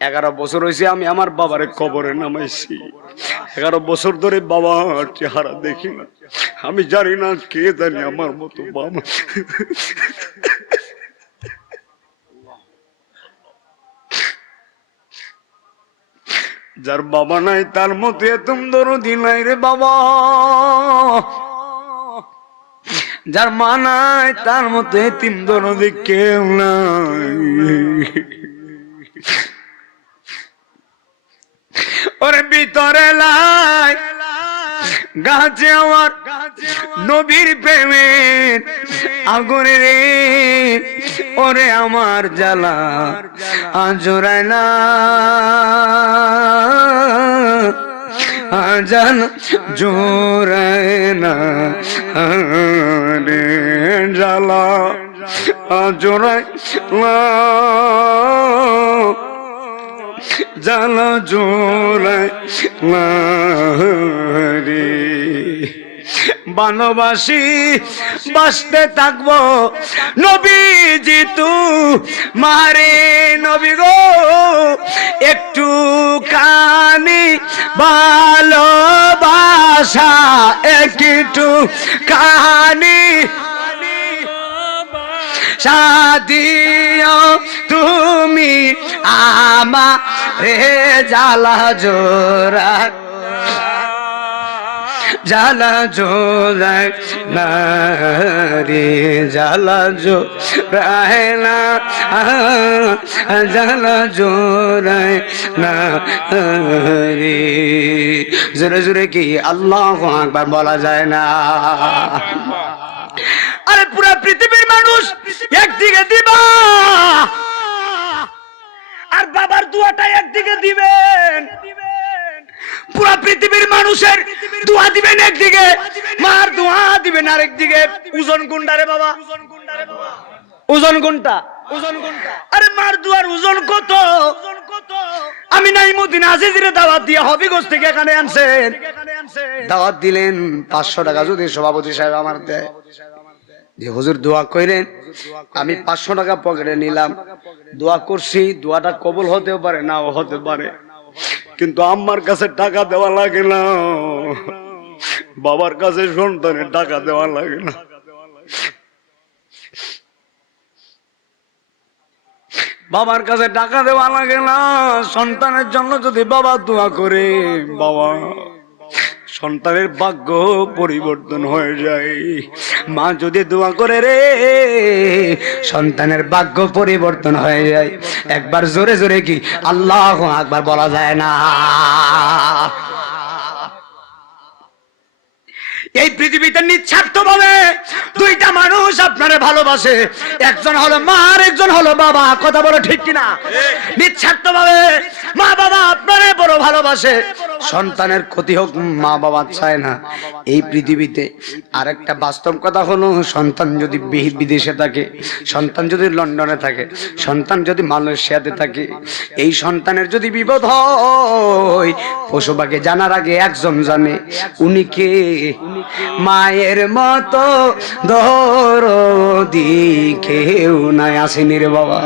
11 বছর হয়েছে আমি আমার বাবারে কবরে নামাইছি। 11 বছর ধরে বাবার চেহারা দেখি না। আমি জানি না কে জানি আমার মতো বাবা। যার বাবা নাই তার মতো এতম দরদি নাই রে বাবা। যার মা নাই তার মতো এতিম দরদি কেউ নাই। ওরে ভিতরে লাই গাছে আমার নবীর প্রেমের আগুনে রে। ওরে আমার জ্বালা আজরায় না, জান জোরায় না রে, জ্বালা আজরায় না, জ্বালা জোরায় না রে। ভালোবাসি বাসতে থাকবো নবীজি তু মারে নবী গো, একটু কানি ভালোবাসা, একটু কানি সাদিও তুমি আমারে, জ্বালা জোরা জ্বালা জোরায় না রে, জ্বালা জোরায় না, জ্বালা জোরায় না রে। জোরে জোরে কি আল্লাহু আকবার বলা যায় না? আরে পুরা পৃথিবীর মানুষ একদিকে দিবা আর বাবার দোয়াটা একদিকে দিবেন। পুরা পৃথিবীর মানুষের দোয়া দিবেন একদিকে, মার দোয়া দিবেন আরেকদিকে। ওজন কোনটা রে বাবা? ওজন কোনটা? আরে মার দোয়ার ওজন কত? আমি নাইমুদ্দিন আজিজিরে দাওয়াত দিয়ে হবিগঞ্জ থেকে এখানে আনছেন, দাওয়াত দিলেন 500 টাকা যদি সভাপতি সাহেব আমার দেয় যে হুজুর দোয়া কইরেন, আমি 500 টাকা পকেটে নিলাম, দোয়া করছি। দোয়াটা কবুল হতেও পারে নাও হতে পারে, কিন্তু আম্মার কাছে টাকা দেওয়া লাগে না, বাবার কাছে সন্তানের টাকা দেওয়া লাগে না। বাবার কাছে টাকা দেওয়া লাগে না। সন্তানের জন্য যদি বাবা দোয়া করে, বাবা সন্তানের ভাগ্য পরিবর্তন হয়ে যায়। মা যদি দোয়া করে রে, সন্তানের ভাগ্য পরিবর্তন হয়ে যায়। একবার জোরে জোরে কি আল্লাহু আকবার বলা যায় না? এই পৃথিবীতে নিঃস্বার্থভাবে দুইটা মানুষ আপনারে ভালোবাসে, একজন হলো মা আর একজন হলো বাবা। কথা বলো ঠিক কিনা? নিঃস্বার্থভাবে মা বাবা আপনারে বড় ভালোবাসে, সন্তানের ক্ষতি হোক মা বাবা চায় না এই পৃথিবীতে। আরেকটা বাস্তব কথা হলো, সন্তান যদি বিদেশে থাকে, সন্তান যদি লন্ডনে থাকে, সন্তান যদি মালয়েশিয়াতে থাকে, এই সন্তানের যদি বিপদ হয় পশুপাখি জানার আগে একজন জানে, উনি কে? মায়ের মতো দরদি কেউ নাই, আসেনি রে বাবা।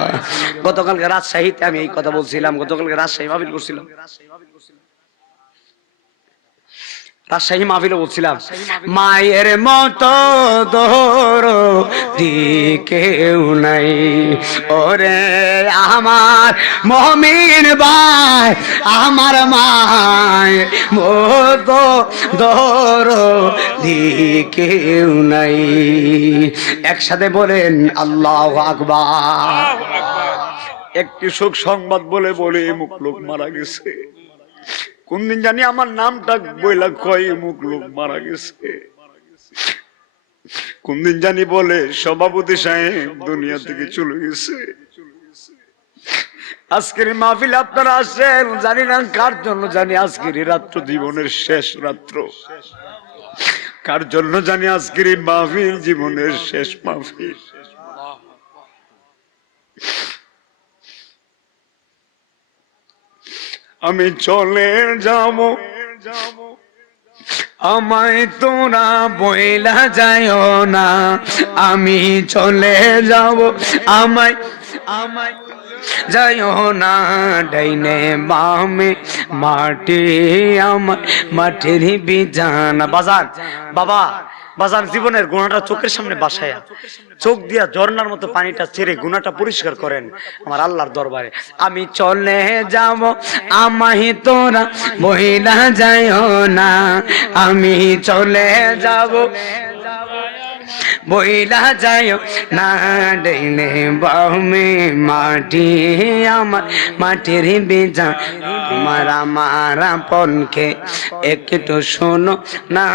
গতকালকে রাজশাহীতে আমি এই কথা বলছিলাম, গতকালকে রাজশাহী মাহফিল করছিলাম, রাজশাহী মাহফিলে বলছিলাম, মায়ের মতো দরদি কেউ নাই। ওরে আমার মুমিন ভাই, আমার মায়ের মতো দরদি কেউ নাই। একসাথে বলেন আল্লাহু আকবার। একটি শোক সংবাদ বলে মুখ লোক মারা গেছে। কোন দিন জানি আমার নামটা বইলা কয় মুখ লোক মারা গেছে। কোন দিন জানি বলে সভাপতি সাহেব দুনিয়া থেকে চলে গেছে। আজকের মাহফিলে আপনারা আসেন, জানি না কার জন্য, জানি আজকের রাত্র জীবনের শেষ রাত্র, কার জন্য জানি আজকের মাহফিল জীবনের শেষ মাহফিল। আমি চলে যাব, আমায় তোরা বইলা যায়ও না। আমি চলে যাব, আমায় যাইও না ডাইনে বামে মাটি আমার মাটির বিছানা। বাজান বাবা বাজান জীবনের গুনাহটা চোখের সামনে বাসায়া চোখ দিয়া ঝর্ণার মতো পানিটা ছেড়ে গুনাহটা পরিষ্কার করেন আমার আল্লাহর দরবারে। আমি চলে যাব আমাহি তোরা বহিলা যাইও না, আমি চলে যাব বইলা যাইও না ডাইনে বামে মাটি আমার মাটির বিছা। আমার আপনকে একটু শোনো না,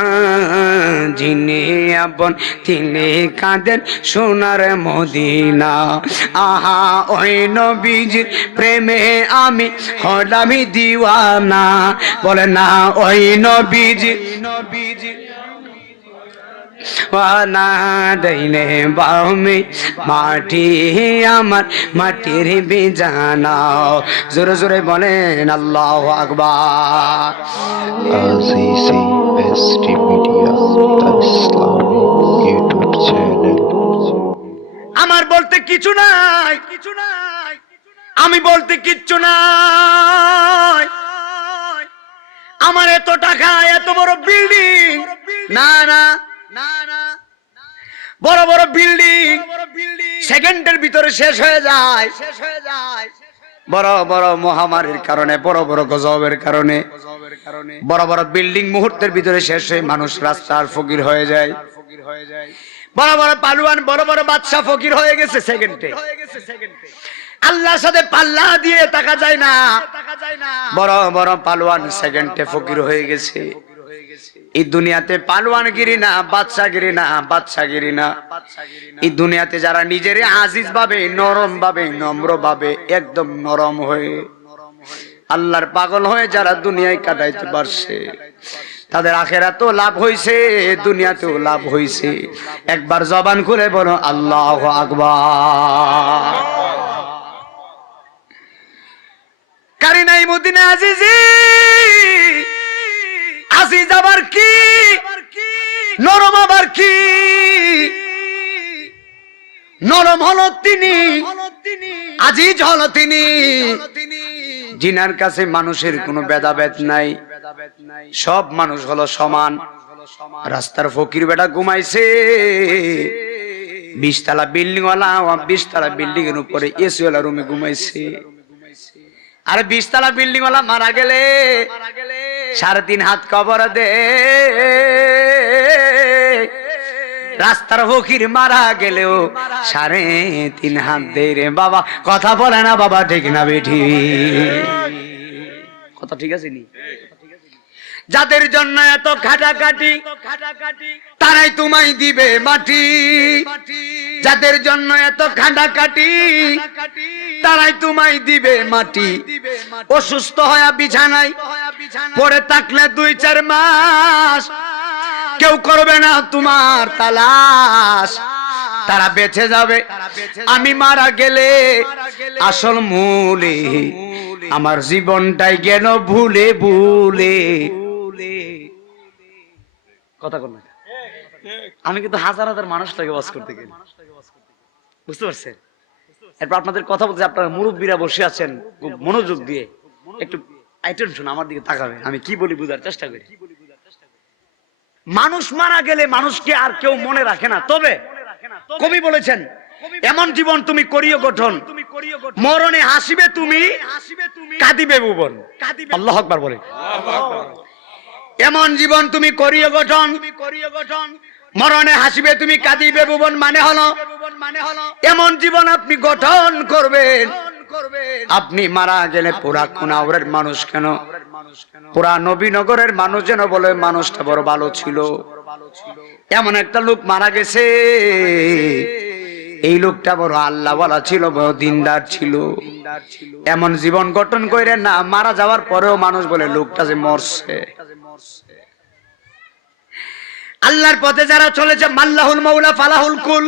যিনি আপন তিনি কাঁদেন সোনার মদিনা। আহা ওই নবীজির প্রেমে আমি হলামি দিওয়ানা, বলে না ওই নবীজি ওয়ানা ডাইনে বামে মাটি আমার মাটির বিছানা। জোরে জোরে বলেন আল্লাহু আকবার। Azizi ST Media, the Islamic YouTube channel. আমার বলতে কিছু নাই, আমি বলতে কিচ্ছু নাই। আমার এত টাকা, এত বড় বিল্ডিং, না না বড় বড় বিল্ডিং সেকেন্ডের ভিতরে শেষ হয়ে যায়। বড় বড় মহামারীর কারণে, বড় বড় গজবের কারণে বড় বড় বিল্ডিং মুহূর্তের ভিতরে শেষ হয়ে মানুষ রাস্তার ফকির হয়ে যায়। বড় বড় পালুয়ান, বড় বড় বাদশা ফকির হয়ে গেছে সেকেন্ডে। আল্লাহর সাথে পাল্লা দিয়ে তাকা যায় না। বড় বড় পালুয়ান সেকেন্ডে ফকির হয়ে গেছে। এই দুনিয়াতে পালওয়ানগিরি না, বাদশাগিরি না, বাদশাগিরি না। এই দুনিয়াতে যারা নিজের আজিজ ভাবে, নরম ভাবে, নম্র ভাবে, একদম নরম হয়ে আল্লাহর পাগল হয়ে যারা দুনিয়ায় কাটাইতে পারছে, তাদের আখিরাতেও লাভ হইছে, দুনিয়াতেও লাভ হইছে। একবার জবান খুলে বলো আল্লাহু আকবার। কারিনাই মদিনা আজিজি, আজিজ আবার কি, নরম আবার কি? নরম হলো তিনি, আজিজ হলো তিনি, জিনার কাছে মানুষের কোনো ভেদাভেদ নাই, সব মানুষ হলো সমান। রাস্তার ফকির বেটা ঘুমাইছে 20 তলা বিল্ডিং ওয়ালা, 20 তলা বিল্ডিং এর উপরে এসি ওয়ালা রুমে ঘুমাইছে। আর 20 তলা বিল্ডিং ওয়ালা মারা গেলে 3.5 হাত কবর দে। রাস্তার ফকির মারা গেলেও 3.5 হাত দে রে বাবা। কথা বলে না বাবা, ঠিক না বেঠি? কথা ঠিক আছে নি? যাদের জন্য এত খাটাখাটি, তারাই তোমায় দিবে মাটি। যাদের জন্য এত খাটাখাটি, তারাই তোমায় দিবে মাটি। অসুস্থ হয়ে বিছানায় পড়ে থাকলে 2-4 মাস কেউ করবে না তোমার তালাশ, তারা বেঁচে যাবে। আমি মারা গেলে আসল মূলে আমার জীবনটাই গেল ভুলে ভুলে। কথা বল না, আমি কিন্তু হাজার হাজার মানুষটাকে বাস করতে গেলি, বুঝতে পারছেন? এরপর আপনাদের কথা বলতে, আপনারা মুরব্বীরা বসে আছেন, খুব মনোযোগ দিয়ে একটু অ্যাটেনশন আমার দিকে তাকাবেন, আমি কি বলি বুঝার চেষ্টা করি। মানুষ মারা গেলে মানুষকে আর কেউ মনে রাখে না, তবে কবি বলেছেন এমন জীবন তুমি করিও গঠন, মরণে হাসিবে তুমি, কাঁদিবে ভুবন। আল্লাহু আকবার বলে। এমন জীবন তুমি করিও গঠন, মরণে হাসিবে তুমি, কাঁদিবে ভুবন। মানে হলো এমন জীবন আপনি গঠন করবেন, আপনি মারা গেলে পুরা কোনাউরের মানুষ কেন, পুরা নবীনগরের মানুষ যেন বলে মানুষটা বড় ভালো ছিল। এমন একটা লোক মারা গেছে, এই লোকটা বড় আল্লাহওয়ালা ছিল, বড় দিনদার ছিল। এমন জীবন গঠন করে না, মারা যাওয়ার পরেও মানুষ বলে লোকটা যে মরছে। আল্লাহর পথে যারা চলেছে, মাল্লাহুল মাওলা ফালাহুল কুল,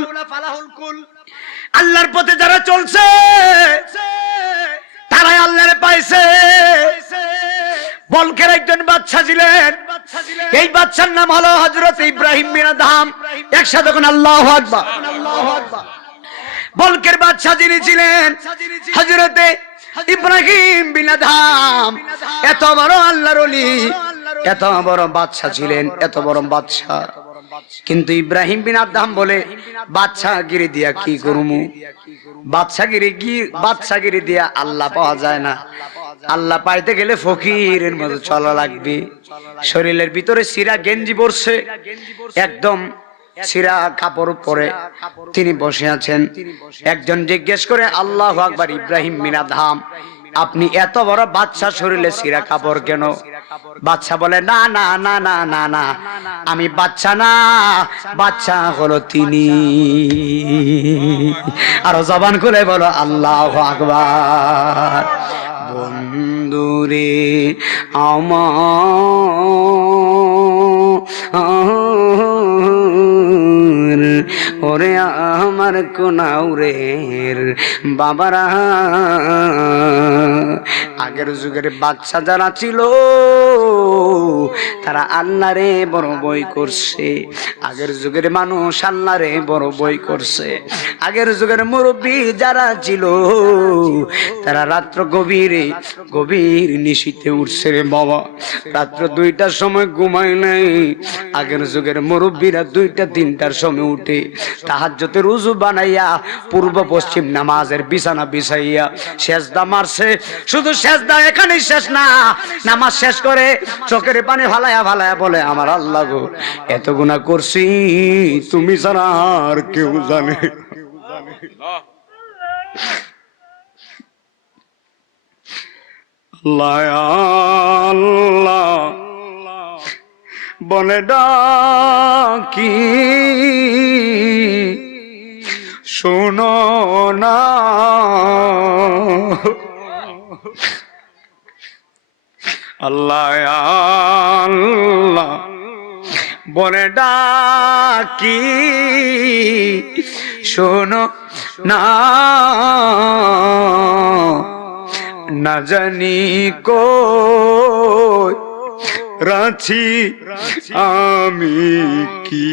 আল্লাহর পথে যারা চলছে তারাই আল্লাহরে পাইছে। বলকের একজন বাদশা ছিলেন, এই বাদশার নাম হলো হযরত ইব্রাহিম বিন আদহাম। একসাথে কোন আল্লাহু আকবার। বলকের বাদশা যিনি ছিলেন হযরতে ইব্রাহিম বিন আদহাম, এত বড় আল্লাহর ওলি, এত বড় বাদশা ছিলেন, এত বড় বাদশা। কিন্তু ইব্রাহিম বিন আদহাম বলে বাদশাগিরি দিয়া কি করমু, বাদশাগিরি দিয়া আল্লাহ পাওয়া যায় না, আল্লাহ পাইতে গেলে ফকিরের মতো চলা লাগবে। শরীরের ভিতরে সিরা গেঞ্জি পরছে, একদম সিরা কাপড় পরে তিনি বসে আছেন। একজন জিজ্ঞেস করে, আল্লাহু আকবার, ইব্রাহিম বিন আদহাম, আপনি এত বড় বাদশা, শরীরে সিরা কাপড় কেন? বাদশা বলে, না না না না না না, আমি বাদশা না, বাদশা হলো তিনি। আরো জবান খুলে বলো আল্লাহু আকবার। বন্ধুরে আমার, ওরে আমার কোনাউরের বাবারা, আগের যুগের বাদশা যারা ছিল তারা আল্লাহরে বড় বই করছে, আগের যুগের মানুষ আল্লাহরে বড় বই করছে। আগের যুগের মুরব্বী যারা ছিল তারা রাত্র গভীর নিশীতে উঠছে রে বাবা, রাত্র 2টার সময় ঘুমায় নাই। আগের যুগের মুরব্বীরা 2টা 3টার সময় উঠে তাহাজ্জুদের ওযু বানাইয়া পূর্ব পশ্চিম নামাজের বিছানা বিছাইয়া সেজদা মারছে। শুধু সেজদা এখানেই শেষ না, নামাজ শেষ করে চোখের পানি ফালায়া ফালায়া বলে, আমার আল্লাহ গো, এত গুনাহ করছি তুমি ছাড়া আর কেউ জানে। আল্লাহ আল্লাহ বলে ডাকি, শোনো না, আল্লাহ আল্লাহ বলে ডাকি, শোনো না, না জানি কই রাছি আমি কি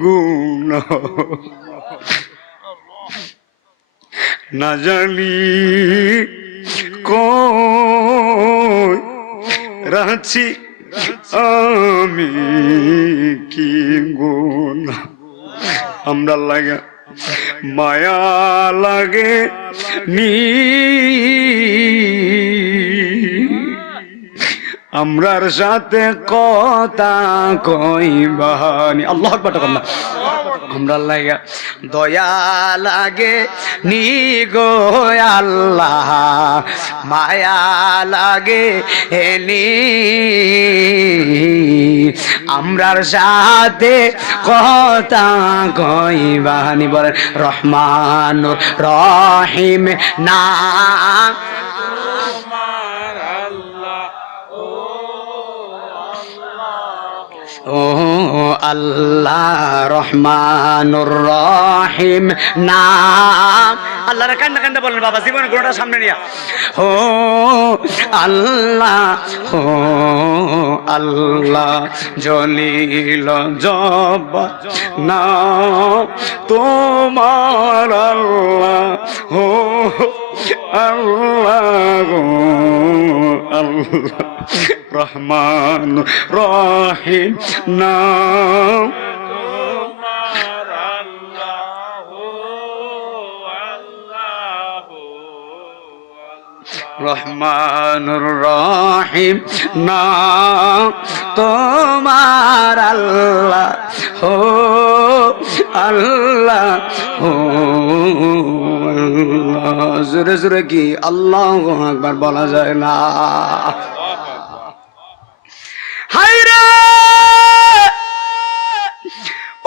গুনাহ, না জানি কই রাছি আমি কি গুনাহ। আমরা লাগা মায়া লাগে নি, আমরার সাথে কথা কইবানি। আল্লাহু আকবার। আমরা লাগা দয়া লাগে নি গো আল্লাহ, মায়া লাগে নি, আমরার সাথে কথা কইবানি। বলেন রহমান রহিম না ও আল্লাহ, রহমানুর রহিম নাম। আল্লাহর কান্দা কান্দা বলেন বাবা, জীবনের গোড়াটা সামনে নিয়া, ও আল্লাহ, ও আল্লাহ, জলিল জব নাম তোমার আল্লাহ, ও আল্লাহ, ও আল্লাহ, রহমান রহিম নাম তোমার আল্লাহ, রহমানুর রহিম নাম তোমার আল্লাহ, ও আল্লাহ, ও আল্লাহ। জোরে জোরে কি আল্লাহু আকবার বলা যায় না? হায়রে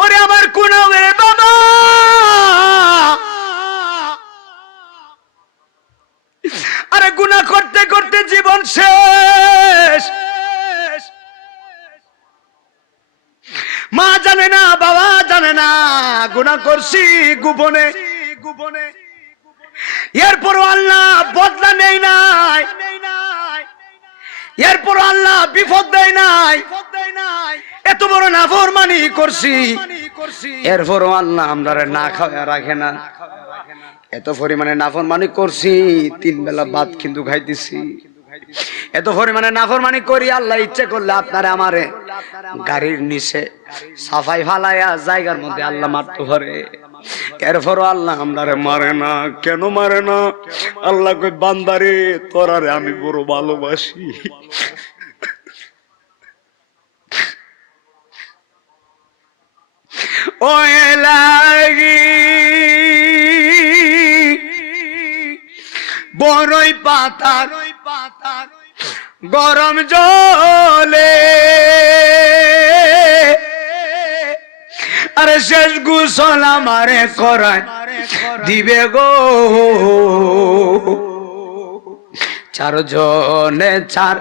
ওরে আমার কুনাওয়ের বাবা, আরে গুনাহ করতে করতে জীবন শেষ। মা জানে না, বাবা জানে না, গুনাহ করছি গোপনে গোপনে। এরপর আল্লাহ বদলা নেই নাই, এরপর আল্লাহ বিপদ দেয় নাই, এত বড় নাফরমানি করছি, এরপরও আল্লাহ আমরা না খাওয়া রাখে না। এত পরিমাণে নাফরমানি করছি, 3 বেলা ভাত কিন্তু খাইতেছি। এত পরিমাণে নাফরমানি করি, আল্লাহ ইচ্ছে করলে আপনারে আমারে গাড়ির নিচে সাফাই ফালাইয়া জায়গার মধ্যে আল্লাহ মারতে পারে। এরপরও আল্লাহ আমরারে মারে না। কেন মারে না? আল্লাহ কই, বান্দারে তোরারে আমি বড় ভালোবাসি। ও এলাহি বড়ই পাতার গরম জলে, আরে শেষ গোসল আমারে করায় দিবে গো। 4 জনে 4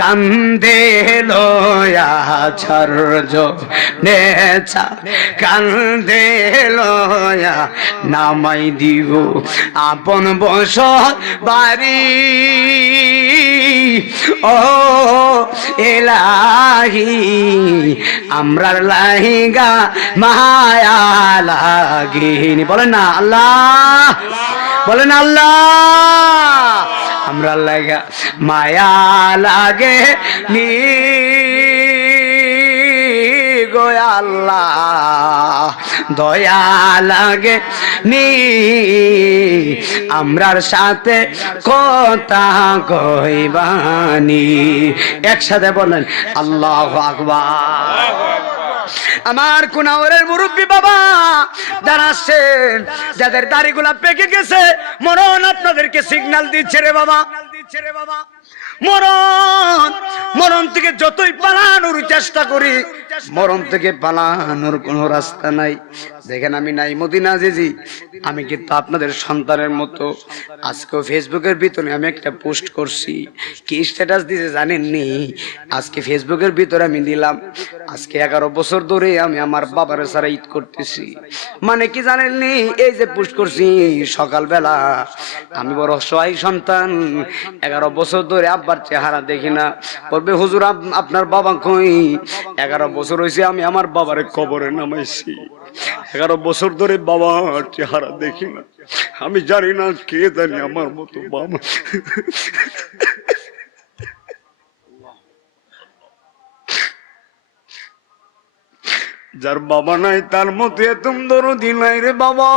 কান্দে লয়া, 4 জনে 4 কান্দে লয়া, নামাই দিব আপন বসত বাড়ি। ও এলাহি আমরার লাহিগা মায়া লাগিনি। বলেন না আল্লাহ, বলেন আল্লাহ। আমরা লাগা মায়া লাগে নি গো আল্লাহ, দয়া লাগে নি আমরার সাথে কথা কইবানি। একসাথে বলেন আল্লাহু আকবার। আমার কুনাওয়ারের মুরব্বী বাবা যারা আছেন, যাদের দাড়িগুলা পেকে গেছে, মরণ আপনাদেরকে সিগন্যাল দিচ্ছে রে বাবা। মরণ, মরণ থেকে যতই পালানোর চেষ্টা করি, মরণ থেকে পালানোর কোনো রাস্তা নাই। দেখেন আমি নাই মদিনা জিজি, আমি কিন্তু আপনাদের সন্তানের মতো। আজকেও ফেসবুকের ভিতরে আমি একটা পোস্ট করছি, কি স্ট্যাটাস দিতে জানেননি? আজকে ফেসবুকের ভিতরে আমি দিলাম, আজকে 11 বছর ধরে আমি আমার বাবার সারা ঈদ করতেছি। মানে কি জানেননি? এই যে পোস্ট করছি সকালবেলা, আমি বড় অসহায় সন্তান, 11 বছর ধরে আব্বার চেহারা দেখি না। বলবে হুজুর আপনার বাবা কই? 11 বছর হয়েছে আমি আমার বাবারে কবরে নামাইছি, 11 বছর ধরে বাবার চেহারা দেখি না। আমি জানি না কে জানি আমার মতো বাবা। যার বাবা নাই তার মতো এতম দরদি নাই রে বাবা।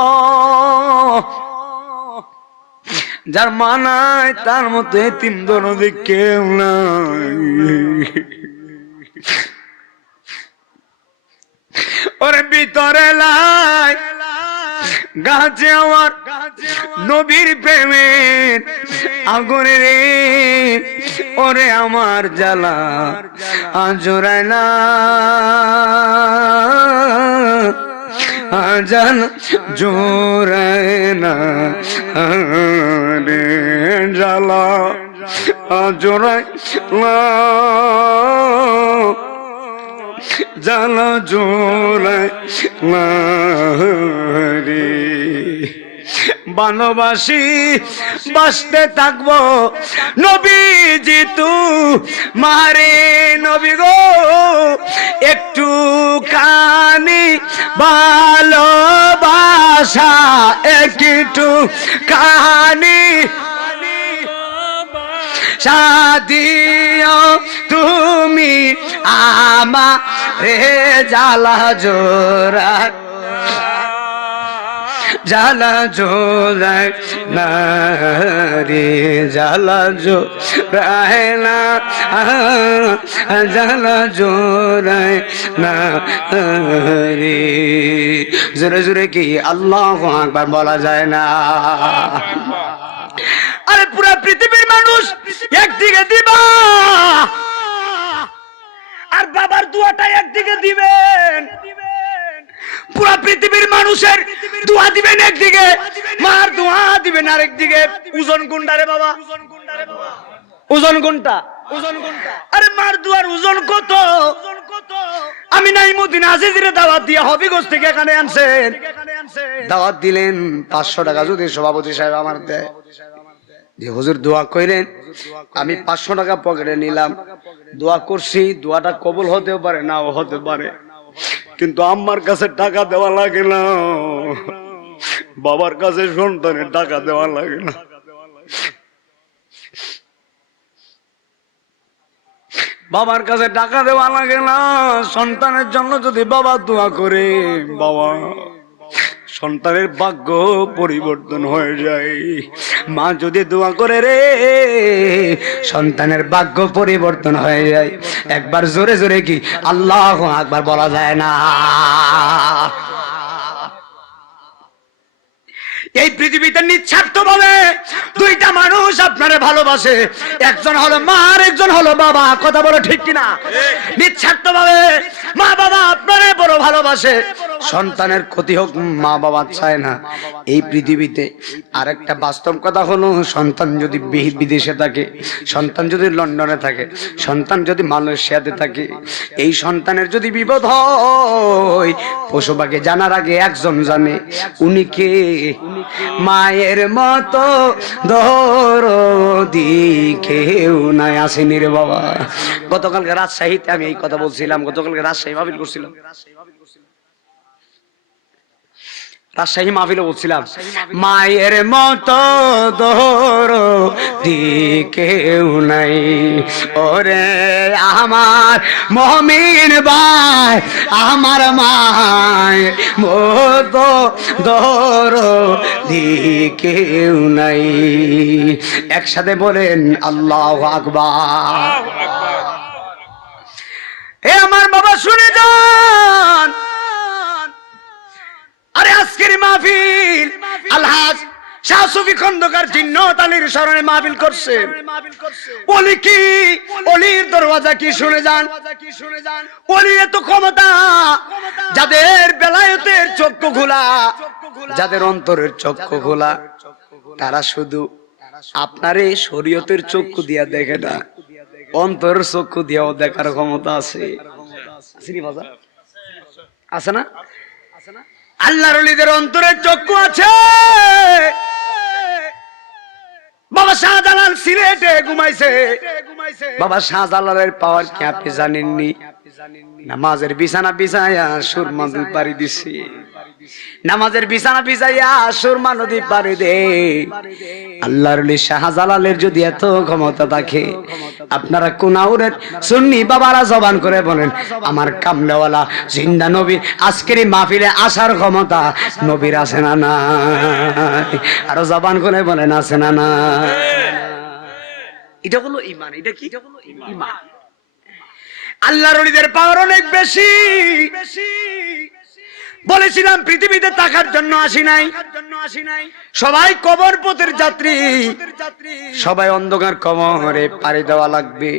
যার মা নাই তার মতো এতিম দরদি কেউ নাই। ওরে ভিতরে লাই গাছে আমার নবীর প্রেমের আগুনে রে, ওরে আমার জ্বালা আজরায় না, জান জোরায় না রে, জ্বালা আজরায় না, জ্বালা জোরায় না রে। ভালোবাসি বাসতে থাকবো নবীজি তু মারে নবী গো, একটু কানি ভালোবাসা, একটু কানি সাদিও তুমি আমারে, জ্বালা জোরা জ্বালা জোরায় না রে, জ্বালা জোরায় না, জ্বালা জোরায় না রে। জোরে জোরে কি আল্লাহু আকবার বলা যায় না? আরে পুরা পৃথিবীর মানুষ একদিকে দিবা, আর বাবার দোয়াটা একদিকে দিবেন। পুরা পৃথিবীর মানুষের দোয়া দিবেন একদিকে, মার দোয়া দিবেন আরেকদিকে। ওজন কোনটা রে বাবা? ওজন কোনটা? আরে মার দোয়ার ওজন কত? আমি নাই মদিনা আজিজের দাওয়াত দিয়ে হবিগঞ্জ থেকে এখানে আনছেন, দাওয়াত দিলেন 500 টাকা যদি সভাপতি সাহেব আমার দেয়, যে হুজুর দোয়া কইলেন, আমি 500 টাকা পকেটে নিলাম, দোয়া করছি। দোয়াটা কবুল হতেও পারে নাও হতে পারে, কিন্তু আম্মার কাছে টাকা দেওয়া লাগে না। বাবার কাছে সন্তানের টাকা দেওয়া লাগে না। বাবার কাছে টাকা দেওয়া লাগে না, সন্তানের জন্য যদি বাবা দোয়া করে, বাবা সন্তানের ভাগ্য পরিবর্তন হয়ে যায়। মা যদি দোয়া করে রে, সন্তানের ভাগ্য পরিবর্তন হয়ে যায়। একবার জোরে জোরে কি আল্লাহু আকবার বলা যায় না? এই পৃথিবীতে নিঃস্বার্থ ভাবে দুইটা মানুষ আপনারে ভালোবাসে, একজন হলো মা আর একজন হলো বাবা। কথা বলো ঠিক কিনা? নিঃস্বার্থ ভাবে মা বাবা আপনারে বড় ভালোবাসে, সন্তানের ক্ষতি হোক মা বাবা চায় না। এই পৃথিবীতে আরেকটা বাস্তব কথা হলো, সন্তান যদি বিদেশে থাকে, সন্তান যদি লন্ডনে থাকে, সন্তান যদি মালয়েশিয়াতে থাকে, এই সন্তানের যদি বিপদ হয়, পশু পাখি জানার আগে একজন জানে, উনি কে? মায়ের মতো দরদি কেউ নাই, আসেনি রে বাবা। গতকালকে রাজশাহীতে আমি এই কথা বলছিলাম, গতকালকে রাজশাহী মাহফিল করছিলাম, রাজশাহী মাহফিলে বলছিলাম, মায়ের মতো দরদি কেউ নাই, ওরে আমার মুমিন ভাই, আমার মায়ের মতো দরদি কেউ নাই। একসাথে বলেন আল্লাহু আকবার। এ আমার বাবা শুনে যান, আরে আজকের মাহফিল আলহাজ শাহ সুফি খন্দকার জিন্নাত আলীর স্মরণে মাহফিল করছে। ওলি কি, ওলির দরওয়াজা কি শুনে যান। ওলির এত ক্ষমতা, যাদের বেলায়েতের চক্ষু খোলা, যাদের অন্তরের চক্ষু খোলা, তারা শুধু আপনারে শরীয়তের চক্ষু দিয়া দেখে না, অন্তরের চক্ষু দিয়েও দেখার ক্ষমতা আছে। আছে না? আল্লাহর ওলিদের অন্তরের চক্ষু আছে। বাবা শাহজালাল সিলেটে ঘুমাইছে। বাবা শাহজালালের পাওয়ার কি আপনি জানেননি? নামাজের বিছানা বিছাইয়া সুরমা নদী পাড়ি দিছে, নামাজের বিছানা বিছাইয়া সুরমা নদী পাড়ি দে। আল্লাহর ওলি শাহজালালের যদি এত ক্ষমতা থাকে, আপনারা কুনাউরের সুন্নি বাবারা জবান করে বলেন, আমার কামলেওয়ালা জিন্দা নবী আজকের এই মাহফিলে আসার ক্ষমতা নবীর আছে না না? আরো জবান করে বলেন আছে না না? এটা হলো ঈমান। এটা কি? ঈমান। আল্লাহর ওলিদের পাওয়ার অনেক বেশি। বলেছিলাম পৃথিবীতে থাকার জন্য আসি নাই, সবাই কবর পথের যাত্রী, সবাই অন্ধকার কবরে পাড়ি দেওয়া লাগবে।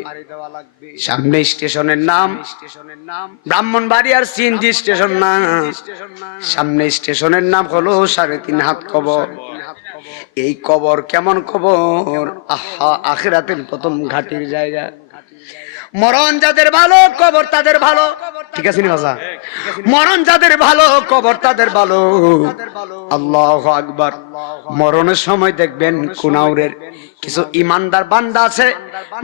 সামনে স্টেশনের নাম ব্রাহ্মণবাড়িয়ার সিএনজি স্টেশন না, সামনে স্টেশনের নাম হলো 3.5 হাত কবর। এই কবর কেমন কবর? আহা, আখিরাতের প্রথম ঘাটির জায়গা। মরণ যাদের ভালো, কবর তাদের ভালো। ঠিক আছে নি বাজা? মরণ যাদের ভালো, কবর তাদের ভালো। আল্লাহু আকবার। মরণের সময় দেখবেন কুনাউরের কিছু ইমানদার বান্দা আছে,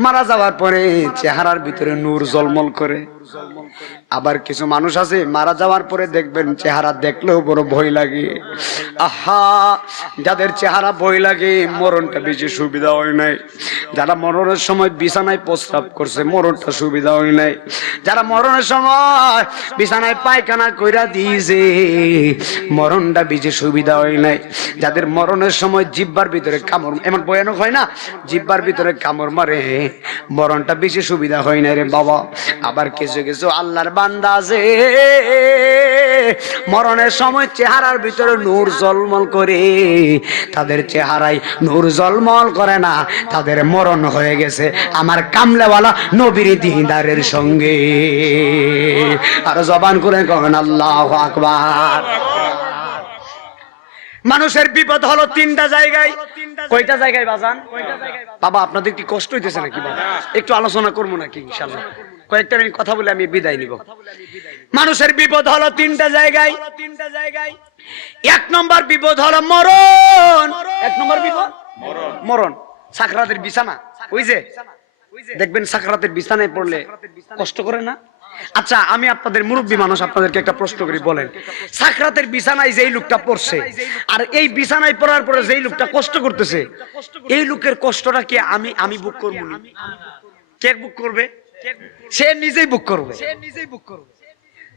মারা যাওয়ার পরে চেহারার ভিতরে নূর জলমল করে। আবার কিছু মানুষ আছে মারা যাওয়ার পরে দেখবেন চেহারা দেখলেও বড় ভয় লাগে। আহা, যাদের চেহারা ভয় লাগে মরণটা বেশি সুবিধা হয় নাই। যারা মরণের সময় বিছানায় প্রস্রাব করছে, মরণটা সুবিধা হয় নাই। যারা মরণের সময় বিছানায় পায়খানা কইরা দিয়েছে, মরণটা বেশি সুবিধা হয় নাই। যাদের মরণের সময় জিহ্বার ভিতরে কামড়, এমন ভয়ানক হয় না, জিহ্বার ভিতরে কামড় মারে, মরণটা বেশি সুবিধা হয় নাই রে বাবা। আবার কিছু কিছু আল্লাহর বান্দা আছে মরণের সময় চেহারার ভিতরে নূর জলমল করে, তাদের চেহারায় নূর জলমল করে না, তাদের মরণ হয়ে গেছে আমার কামলেওয়ালা নবীর দিদারের সঙ্গে। আর জবান করে কহেন আল্লাহু আকবার। মানুষের বিপদ হলো 3টা জায়গায়। কয়টা জায়গায় বাজান? বাবা আপনাদের কি কষ্ট হইতেছে নাকি? বাবা একটু আলোচনা করবো নাকি? ইনশাআল্লাহ কয়েকটা মিনিট কথা বলে আমি বিদায় নিব। মানুষের বিপদ হলো 3টা জায়গায়। 1 নম্বর বিপদ হলো মরণ। 1 নম্বর বিপদ মরণ। সাকরাতের বিছানা, ওই যে দেখবেন সাকরাতের বিছানায় পড়লে কষ্ট করে না? আচ্ছা আমি আপনাদের মুরব্বী মানুষ, আপনাদেরকে একটা প্রশ্ন করি, বলেন সাকরাতের বিছানায় যেই লোকটা পড়ছে আর এই বিছানায় পড়ার পরে যেই লোকটা কষ্ট করতেছে, এই লোকের কষ্টটা কি আমি বুক করবো না? কে বুক করবে? সে নিজেই বুক করবে।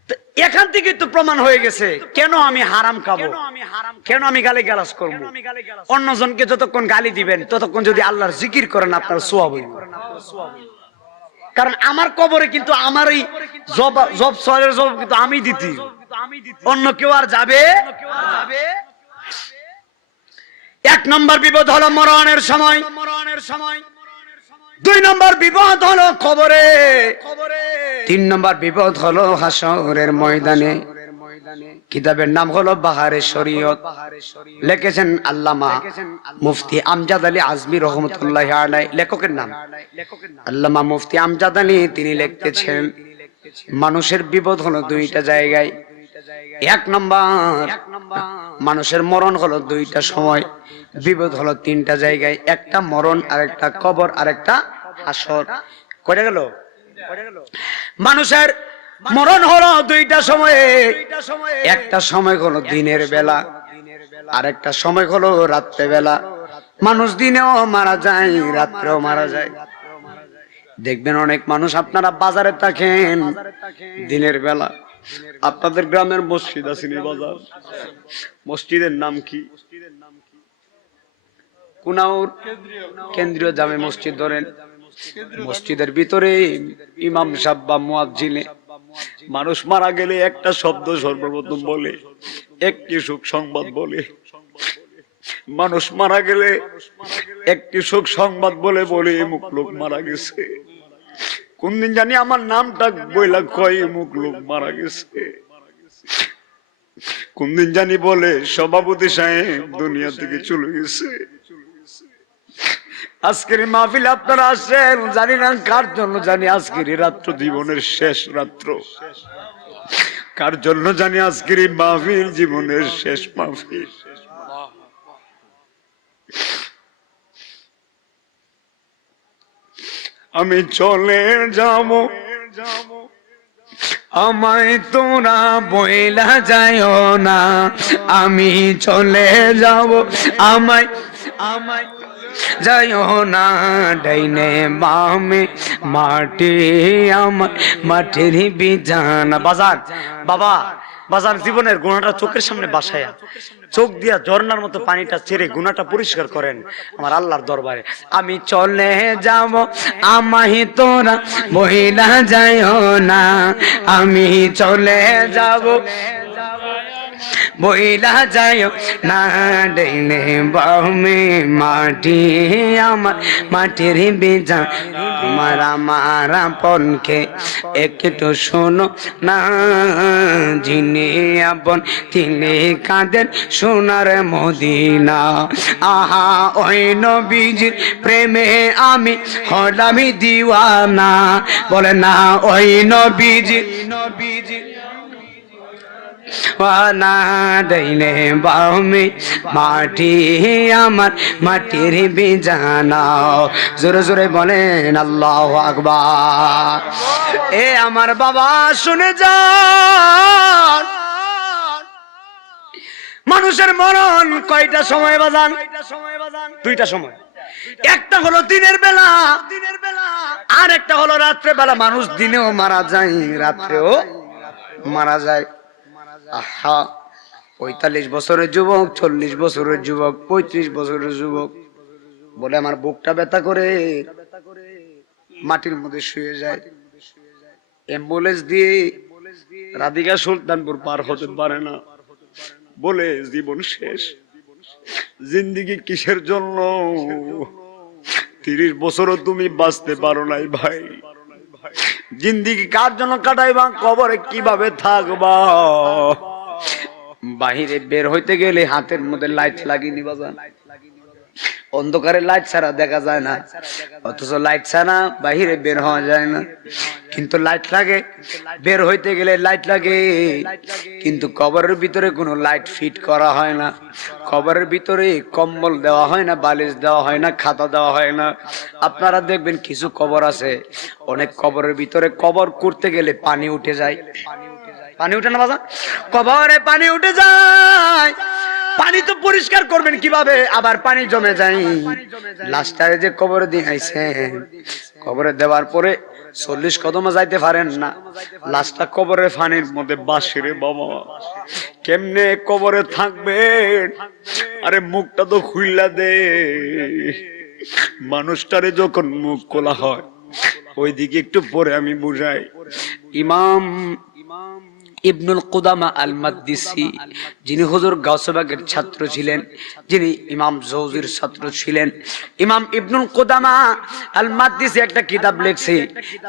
তো এখান থেকে তো প্রমাণ হয়ে গেছে কেন আমি হারাম খাবো, কেন আমি গালিগালাজ করবো। অন্যজনকে যতক্ষণ গালি দিবেন ততক্ষণ যদি আল্লাহর জিকির করেন আপনার সওয়াব হইবে। কারণ আমার কবরে কিন্তু আমারই জব সওয়ালের জবাব কিন্তু আমি দিতি, অন্য কেউ আর যাবে। এক নম্বর বিপদ হলো মরণের সময়, 2 নম্বর বিপদ হলো কবরে, 3 নম্বর বিপদ হলো হাসরের ময়দানে। কিতাবের নাম হলো বাহারে শরীয়ত, লিখেছেন আল্লামা মুফতি আমজাদ আলী আজমি রহমতুল্লাহি আলাইহি। লেখকের নাম আল্লামা মুফতি আমজাদ আলী। তিনি লিখতেছেন মানুষের বিপদ হলো 2টা জায়গায়। 1 নম্বর মানুষের মরণ হলো 2টা সময়, বিপদ হলো 3টা জায়গায়, একটা মরণ, আরেকটা কবর, আরেকটা হাসর। কয়টা গেল? মানুষের মরণ হলো 2টা সময়ে, একটা সময় হলো দিনের বেলা, আরেকটা সময় হলো রাত্রে বেলা। মানুষ দিনেও মারা যায়, রাত্রেও মারা যায়। দেখবেন অনেক মানুষ আপনারা বাজারে থাকেন দিনের বেলা, আপনাদের গ্রামের মসজিদ আছে নি বাজার, মসজিদের নাম কি? কুনাউর কেন্দ্রীয় জামে মসজিদ ধরেন, মসজিদের ভিতরে ইমাম সাহেব বা মুয়াজ্জিনে মানুষ মারা গেলে একটা শব্দ সর্বপ্রথম বলে, একটি সুখ সংবাদ বলে। মানুষ মারা গেলে একটি সুখ সংবাদ বলে বলে মুখ লোক মারা গেছে। কোন দিন জানি আমার নামটা বইলা কয় মুখ লোক মারা গেছে। কোন দিন জানি বলে সভাপতি সাহেব দুনিয়া থেকে চলে গেছে। আজকের মাহফিল আপনারা আসেন জানি না কার জন্য, জানি আজকের রাত্র জীবনের শেষ রাত্র, কার জন্য জানি আজকের মাহফিল জীবনের শেষ মাহফিল। আমি চলে যাব, আমায় তোরা বইলা যাইও না, আমি চলে যাব, আমায় যাইও না, ডাইনে বামে মাটি আমার মাটির বিছানা। বাজার বাবা, বাজার জীবনের গুনাহটা চোখের সামনে বাসায়া, চোখ দিয়া ঝর্ণার মতো পানিটা ছেড়ে গুনাহটা পরিষ্কার করেন আমার আল্লাহর দরবারে। আমি চলে যাব, আমায় তোরা বইলা যাইও না, আমি চলে যাব, বইলা যাইও না, ডাইনে বামে মাটি আমার মাটির বিছানা। আমার আপনকে একটু শোনো না, যিনি আপন তিনি কাঁদেন সোনার মদিনা। আহা ওই নবীজির প্রেমে আমি হলাম দিওয়ানা, বলে না ওই নবীজির ওয়ানা, ডাইনে বামে মাটি আমার মাটির বিছানা। জোরে জোরে বলেন আল্লাহু আকবার। এ আমার বাবা শুনে যান, মানুষের মরণ কয়টা সময় বাজান? 2টা সময়। একটা হলো দিনের বেলা, আর একটা হলো রাত্রে বেলা। মানুষ দিনেও মারা যায়, রাত্রেও মারা যায়। আহা 45 বছরের যুবক, 40 বছরের যুবক, 35 বছরের যুবক বলে আমার বুকটা ব্যথা করে, মাটির মধ্যে শুয়ে যায়। অ্যাম্বুলেন্স দিয়ে রাধিকা সুলতানপুর পার হতে পারে না, বলে জীবন শেষ। জিন্দেগি কিসের জন্য? 30 বছরও তুমি বাঁচতে পারো নাই ভাই। জিন্দেগি কার জন্য কাটাইবা? কবরে কিভাবে থাকবা? বাহিরে বের হইতে গেলে হাতের মধ্যে লাইট লাগিয়ে নিবা যান, অন্ধকারে লাইট ছাড়া দেখা যায় না, অথচ লাইট ছাড়া বাহিরে বের হওয়া যায় না। কিন্তু লাইট লাগে, বের হইতে গেলে লাইট লাগে। কিন্তু কবরের ভিতরে কোনো লাইট ফিট করা হয় না। কবরের ভিতরে কম্বল দেওয়া হয় না, বালিশ দেওয়া হয় না, খাতা দেওয়া হয় না। আপনারা দেখবেন কিছু কবর আছে, অনেক কবরের ভিতরে কবর করতে গেলে পানি উঠে যায়। পানি উঠে না বাবা, কবরে পানি উঠে যায়। পানি তো পরিষ্কার করবেন কিভাবে, আবার পানি জমে যায়। লাস্টারে যে কবরে দিয়ে আইছেন, কবরে দেওয়ার পরে 40 কদম যাইতে পারেন না, লাস্টটা কবরের পানির মধ্যে বাসিরে বাবা। কেমনে কবরে থাকবেন? আরে মুখটা তো খুইলা দে। মানুষটারে যখন মুখ খোলা হয়, ওইদিকে একটু পরে আমি বুঝাই। ইমাম ইবনুল কুদামা আল মাকদিসি, যিনি হুজুর গাউসবাগের ছাত্র ছিলেন, যিনি ইমাম জৌজির ছাত্র ছিলেন, ইমাম ইবনুল কুদামা আল মাকদিসি একটা কিতাব লিখছে।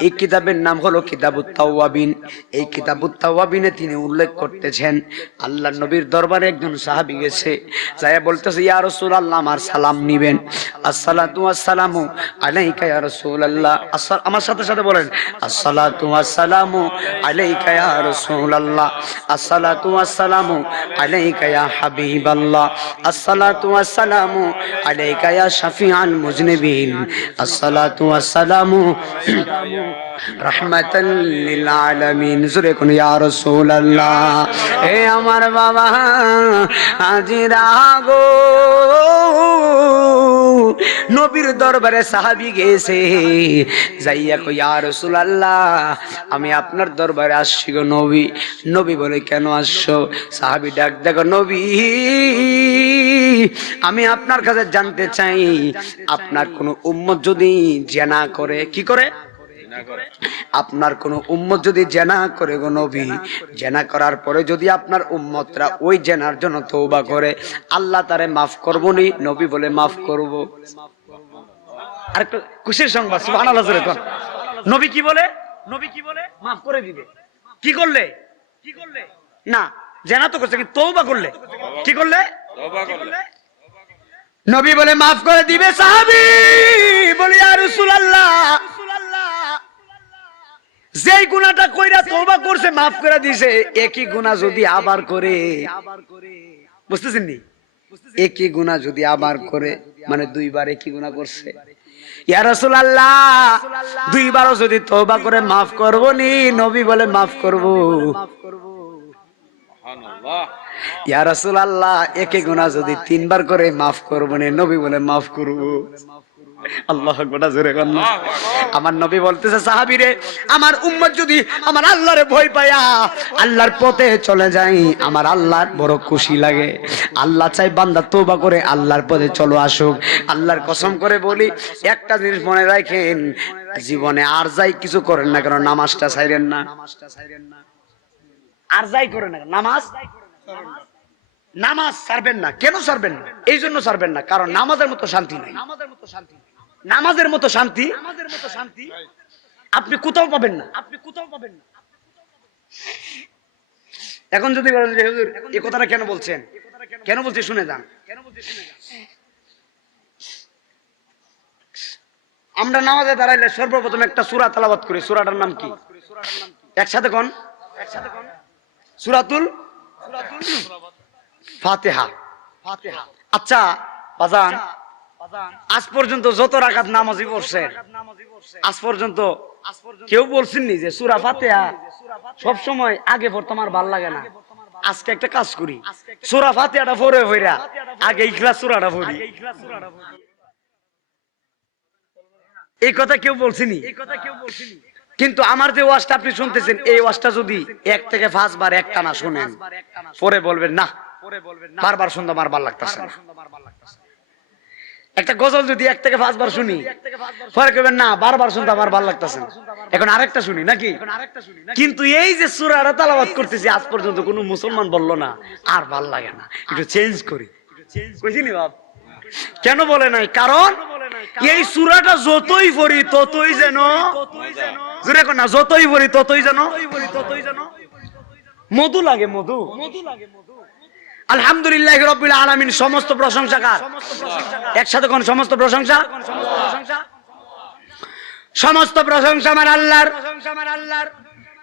এই কিতাবের নাম হলো কিতাবুত তাওয়াবিন। এই কিতাবুত তাওয়াবিনে তিনি উল্লেখ করতেছেন, আল্লাহর নবীর দরবারে একজন সাহাবী গেছে, যায়া বলতেছে, ইয়া রাসূলুল্লাহ, আমার সালাম নিবেন। আসসালাতু ওয়াসসালামু আলাইকা ইয়া রাসূলুল্লাহ। আমার সাথে সাথে বলেন, আসসালাতু ওয়াসসালামু আলাইকা ইয়া রাসূলুল্লাহ। আসসালাতু ওয়াসসালামু আলাইকা ইয়া হাবিবাল্লাহ। আসসালাতু ওয়াসসালামু আলাইকা ইয়া শাফিআল মুজনিবিন। আসসালাতু ওয়াসসালামু রাহমাতাল লিল আলামিন। জোরে কোন ইয়া রাসূলুল্লাহ। হে আমার বাবা আজিরা গো, নবীর দরবারে সাহাবী গেছে, যাইয়া কই, ইয়া রাসূলুল্লাহ, আমি আপনার দরবারে আসছি গো নবী। নবী বলে, কেন আসছো? সাহাবী ডাক, দেখো নবী, আমি আপনার কাছে জানতে চাই, আপনার কোন উম্মত যদি জিনা করে, কি করে? আপনার কোন উম্মত যদি জেনা করে গো নবী, জেনা করার পরে যদি আপনার উম্মতরা ওই জেনার জন্য তওবা করে, আল্লাহ তারে মাফ করবো নি? নবী বলে, মাফ করব। আর খুশির সংবাদ, সুবহানাল্লাহ। নবী কি বলে? নবী কি বলে? মাফ করে দিবে। কি করলে? কি করলে? না, জেনা তো করছে, কিন্তু তওবা করলে, কি করলে? তওবা করলে। নবী বলে মাফ করে দিবে। সাহাবী বলে, ইয়া রাসূলুল্লাহ, যেই গুনাহটা কইরা তওবা করছে, মাফ করে দিয়েছে, একই গুনাহ যদি আবার করে, বুঝতেছেন নি? একই গুনাহ যদি আবার করে, মানে দুইবার একই গুনাহ করছে। ইয়া রাসূলুল্লাহ, দুইবারও যদি তওবা করে মাফ করব নি? নবী বলে, মাফ করব। সুবহানাল্লাহ। ইয়া রাসূলুল্লাহ, একই গুনাহ যদি 3 বার করে মাফ করব নি? নবী বলে, মাফ করব। আল্লাহু আকবার, জোরে বলেন। আমার নবী বলতেছে, সাহাবীরে, আমার উম্মত যদি আমার আল্লাহরে ভয় পায়া আল্লাহর পথে চলে যায়, আমার আল্লাহর বড় খুশি লাগে। আল্লাহ চাই বান্দা তওবা করে আল্লাহর পথে চলো আসুক। আল্লাহর কসম করে বলি, একটা জিনিস মনে রাখেন, জীবনে আর যাই কিছু করেন না কেন, নামাজটা ছাইরেন না। আর যাই করেন না, নামাজ ছাড়বেন না। কেন ছাড়বেন না? এই জন্য ছাড়বেন না, কারণ নামাজের মতো শান্তি নাই। নামাজের মতো শান্তি আপনি কোথাও পাবেন না। এখন যদি বলেন যে হুজুর এই কথাটা কেন বলছেন, কেন বলছি শুনে যান। আমরা নামাজে দাঁড়াইলে সর্বপ্রথম একটা সূরা তেলাওয়াত করি। সূরাটার নাম কি? একসাথে কোন? সূরাতুল ফাতিহা। আচ্ছা বাজান, আজ পর্যন্ত যত রাকাত নামাজি পড়ছেন, আজ পর্যন্ত কেউ বলছেননি যে সূরা ফাতিহা সব সময় আগে পড়তে আমার ভালো লাগে না? আজকে একটা কাজ করি, সূরা ফাতিহাটা পড়ে হইরা আগে ইখলাস সূরাটা পড়ি। এই কথা কেউ বলছেনি? কিন্তু আমার যে ওয়াজটা আপনি শুনতেছেন, এই ওয়াজটা যদি 1 থেকে 5 বার একটানা শুনেন, পরে বলবেন না, বারবার শুনতে আমার ভালো লাগতেছে না। একটা গজল যদি 1 থেকে 5 বার শুনি, পরে কইবেন না, বারবার শুনতে আমার ভালো লাগতেছে না, এখন আরেকটা শুনি, নাকি? কিন্তু এই যে সূরাটা তেলাওয়াত করতেছি, আজ পর্যন্ত কোনো মুসলমান বললো না আর ভালো লাগে না, একটু চেঞ্জ করি। কইছিনি বাপ? কেন বলে নাই? কারণ এই সূরাটা যতই পড়ি ততই যেন, জোরে কোন না, যতই পড়ি ততই যেন মধু লাগে। মধু আলহামদুলিল্লাহ রাব্বিল আলামিন, সমস্ত প্রশংসা কার? একসাথে কোন সমস্ত প্রশংসা? সমস্ত প্রশংসা আমার আল্লাহর,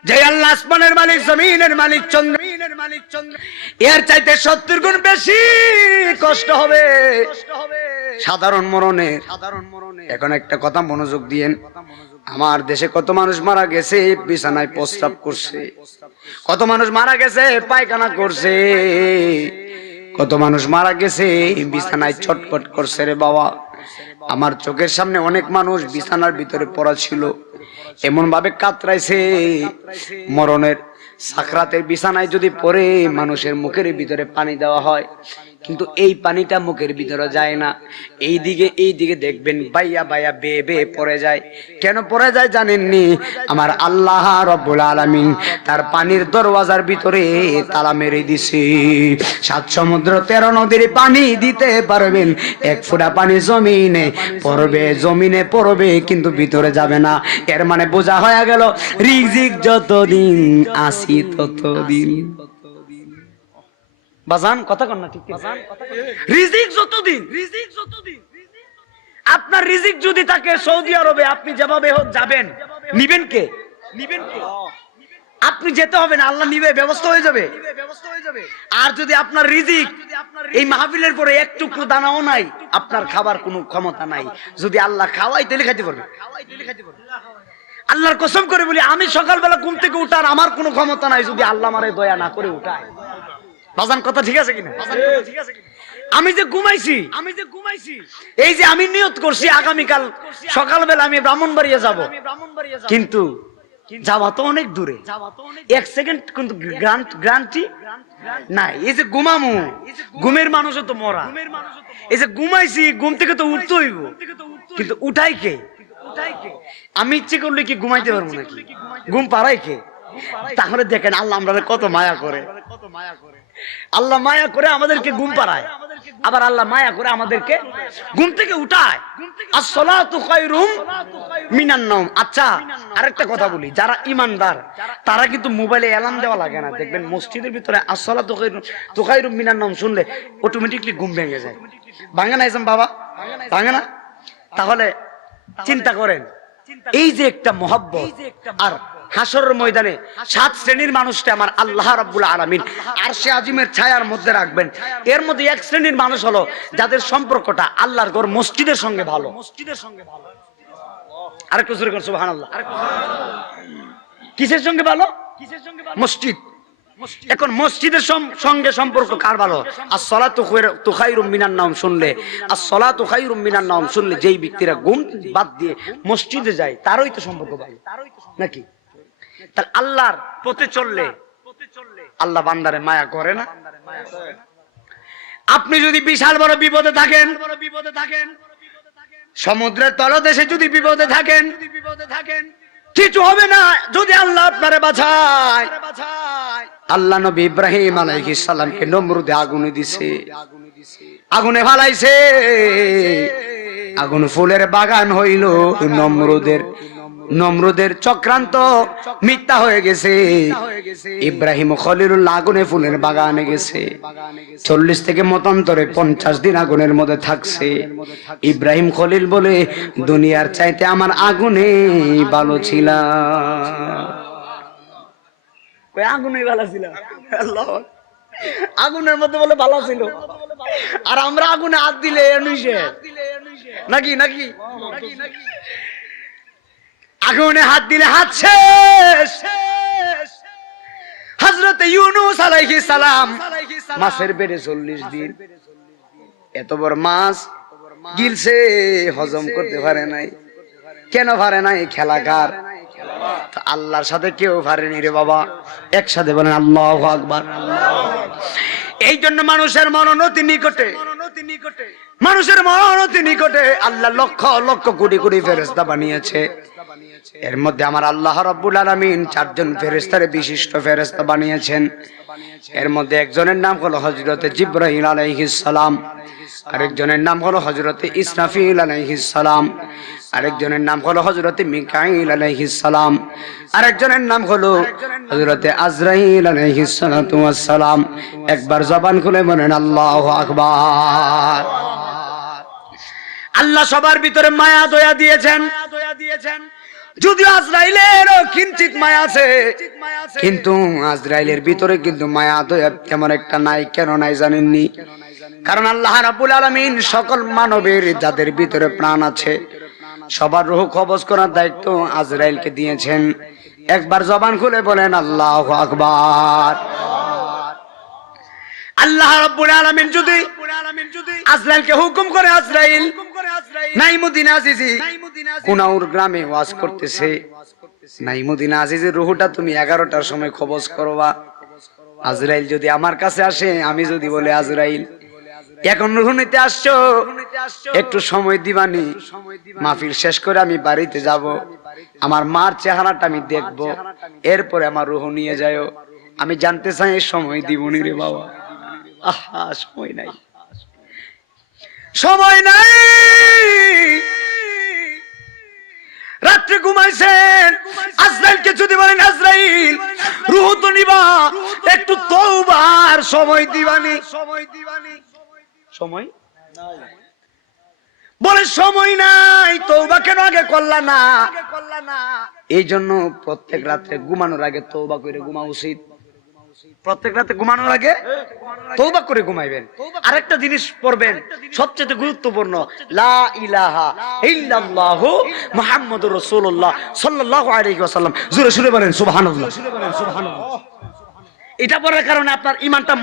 যে আল্লাহ আসমানের মালিক, জমিনের মালিক, চন্দ্রের মালিক, এর চাইতে 70 গুণ বেশি কষ্ট হবে সাধারণ মরণে। এখন একটা কথা মনোযোগ দিয়েন, আমার দেশে কত মানুষ মারা গেছে বিছানায় প্রস্রাব করছে, কত মানুষ মারা গেছে পায়খানা করছে, কত মানুষ মারা গেছে বিছানায় ছটফট করছে রে বাবা। আমার চোখের সামনে অনেক মানুষ বিছানার ভিতরে পড়া ছিল, এমন ভাবে কাতরাইছে, মরণের সাকরাতের বিছানায় যদি পড়ে মানুষের মুখের ভিতরে পানি দেওয়া হয়, কিন্তু এই পানিটা মুখের ভিতরে যায় না, এই দিকে দেখবেন বাইয়া বাইয়া বেয়ে বেয়ে পড়ে যায়। কেন পড়ে যায় জানেননি? আমার আল্লাহ রব্বুল আলামিন তার পানির দরওয়াজার ভিতরে তালা মেরে দিছে। 7 সমুদ্র 13 নদীর পানি দিতে পারবেন, 1 ফোঁটা পানি জমিনে পড়বে কিন্তু ভিতরে যাবে না। এর মানে বোঝা হয়ে গেল রিজিক যতদিন আসি ততদিন। বাজান কথা কন না, ঠিক রিজিক যতদিন, আপনার রিজিক যদি থাকে সৌদি আরবে, আপনি যেভাবে হোক যাবেন, নিবেন কে? আপনি যেতে হবে না, আল্লাহ নিবে, ব্যবস্থা হয়ে যাবে। আর যদি আপনার রিজিক এই মাহফিলের পরে এক টুকরো দানাও নাই, আপনার খাবার কোনো ক্ষমতা নাই, যদি আল্লাহ খাওয়াই তাহলে খাইতে পারবে। আল্লাহর কসম করে বলি, আমি সকালবেলা ঘুম থেকে উঠার আমার কোনো ক্ষমতা নাই যদি আল্লাহ আমারে দয়া না করে উঠায়। বাজান কথা ঠিক আছে কিনা? আমি যে ঘুমাইছি, এই যে আমি নিয়ত করছি আগামীকাল সকালবেলা আমি ব্রাহ্মণবাড়িয়া যাব, কিন্তু যাওয়া তো অনেক দূরে, 1 সেকেন্ড কিন্তু গ্রান্টি নাই। এই যে ঘুমামু, ঘুমের মানুষও তো মরা। এই যে ঘুমাইছি, ঘুম থেকে তো উঠতে হইব, কিন্তু উঠাই কে? আমি ইচ্ছে করলে কি ঘুমাইতে পারবো নাকি? ঘুম পাড়াই কে? তাহলে দেখেন আল্লাহ আমরা কত মায়া করে, আল্লাহ মায়া করে আমাদেরকে ঘুম পাড়ায়, আবার আল্লাহ মায়া করে আমাদেরকে ঘুম থেকে উঠায়। আসসালাতু খায়রুম মিনান নাওম। আচ্ছা আরেকটা কথা বলি, যারা ইমানদার তারা কিন্তু মোবাইলে অ্যালার্ম দেওয়া লাগে না। দেখবেন মসজিদের ভিতরে আসসালাতু খায়রুম মিনান নাওম শুনলে অটোমেটিকলি ঘুম ভেঙে যায়। ভাঙে না ইসলাম বাবা? ভাঙে না? তাহলে চিন্তা করেন, এই যে একটা মহব্বত, আর হাসরের ময়দানে 7 শ্রেণীর মানুষকে আমার আল্লাহ রাব্বুল আলামিন আরশে আজিমের ছায়ার মধ্যে রাখবেন। এর মধ্যে 1 শ্রেণীর মানুষ হলো যাদের সম্পর্কটা আল্লাহর ঘর মসজিদের সঙ্গে ভালো। আরেকটু জোরে করুন সুবহানাল্লাহ। কিসের সঙ্গে ভালো? মসজিদ। এখন মসজিদের সঙ্গে সম্পর্ক কার ভালো? আসসালাতু খায়রুম মিনান নাওম শুনলে, আসসালাতু খায়রুম মিনান নাওম শুনলে যেই ব্যক্তিরা ঘুম বাদ দিয়ে মসজিদে যায় তারই তো সম্পর্ক ভালো নাকি? তার আল্লাহর পথে চললে আল্লাহ বান্দারে মায়া করে না? আপনি যদি বিশাল বড় বিপদে থাকেন, সমুদ্রের তলদেশে যদি বিপদে থাকেন, কিছু হবে না যদি আল্লাহ আপনারে বাঁচায়। আল্লাহ নবী ইব্রাহিম আলাইহিস সালামকে নমরুদে আগুনে দিছে, আগুনে ফালাইছে, আগুন ফুলের বাগান হইল। নমরুদের চক্রান্ত মিথ্যা হয়ে গেছে। ইব্রাহিম খলিলুল্লাহ আগুনে ফুলের বাগানে গেছে, 40 থেকে মতান্তরে 50 দিন আগুনের মধ্যে থাকছে। ইব্রাহিম খলিল বলে, দুনিয়ার চাইতে আমার আগুনে ভালো ছিলাম। আগুনে ভালো ছিলাম, আগুনের মধ্যে বলে ভালো ছিল। আর আমরা আগুনে হাত দিলে নাকি নাকি আগুনে হাত দিলে হাত শেষ। হযরত ইউনূস আলাইহিস সালাম মাছের পেটে 40 দিন, এত বড় মাছ গিলছে, হজম করতে পারে নাই। কেন পারে নাই? খেলাকার। আল্লাহর সাথে কেউ পারেনি রে বাবা, একসাথে বলেন আল্লাহু আকবার। এই জন্য মানুষের মনোনতি নিকটে, মানুষের মনোনতি নিকটে আল্লাহ লক্ষ লক্ষ কোটি কোটি ফেরেশতা বানিয়েছে। এর মধ্যে আমার আল্লাহ রাব্বুল আলামিন 4 জন ফেরেশতারে বিশিষ্ট ফেরেশতা বানিয়েছেন। এর মধ্যে একজনের নাম হলো হযরতে জিবরাইল আলাইহিস সালাম, আরেকজনের নাম হলো হযরতে ইসরাফিল আলাইহিস সালাম, আরেকজনের নাম হলো হযরতে মিকাইল আলাইহিস সালাম, আরেকজনের নাম হলো হযরতে আজরাইল আলাইহিস সালাতু ওয়াস সালাম। একবার জবান খুলে বলেন আল্লাহু আকবার। আল্লাহ সবার ভিতরে মায়া দয়া দিয়েছেন, যদিও আজরাইলেরও কিঞ্চিত মায়া আছে, কিন্তু আজরাইলের ভিতরে কিন্তু মায়া দয়া তেমন একটা নাই। কেন নাই জানেননি? কারণ আল্লাহ রাব্বুল আলামিন সকল মানবের যাদের ভিতরে প্রাণ আছে সবার রূহ কবজ করার দায়িত্ব আজরাইলকে দিয়েছেন। একবার জবান খুলে বলেন আল্লাহু আকবার। আল্লাহ রাব্বুল আলামিন যদি আজরাইলকে হুকুম করে, আজরাইল নাইমুদ্দিন আজিজি কুনাউর গ্রামে ওয়াজ করতেছে, নাইমুদ্দিন আজিজের রূহটা তুমি 11টার সময় কবজ করবা। আজরাইল যদি আমার কাছে আসে, আমি যদি বলে আজরাইল এখন রূহ নিতে আসছো, একটু সময় দিবানি, মাহফিল শেষ করে আমি বাড়িতে যাব, আমার মার চেহারাটা আমি দেখবো, এরপরে আমার রূহ নিয়ে যাও। আমি জানতে চাই এই সময় দিবনি রে বাবা। আহা, সময় নাই, সময় নাই। রাত্রে ঘুমাইছেন, আজরাইলকে যদি বলেন আজরাইল রূহ তো নিবা, একটু তওবার সময় দিবানি, সময় বলে সময় নাই, তওবা কেন আগে করলা না? এই জন্য প্রত্যেক রাত্রে ঘুমানোর আগে তওবা করে ঘুমা উচিত। প্রত্যেক রাতে ঘুমানোর আগে তওবা করে ঘুমাইবেন। আরেকটা জিনিস পড়বেন সবচেয়ে গুরুত্বপূর্ণ, লা ইলাহা ইল্লাল্লাহু মুহাম্মাদুর রাসূলুল্লাহ সাল্লাল্লাহু আলাইহি ওয়াসাল্লাম। জোরে সুরে বলেন সুবহানাল্লাহ। এটা পড়ার কারণে আপনার ঈমানটা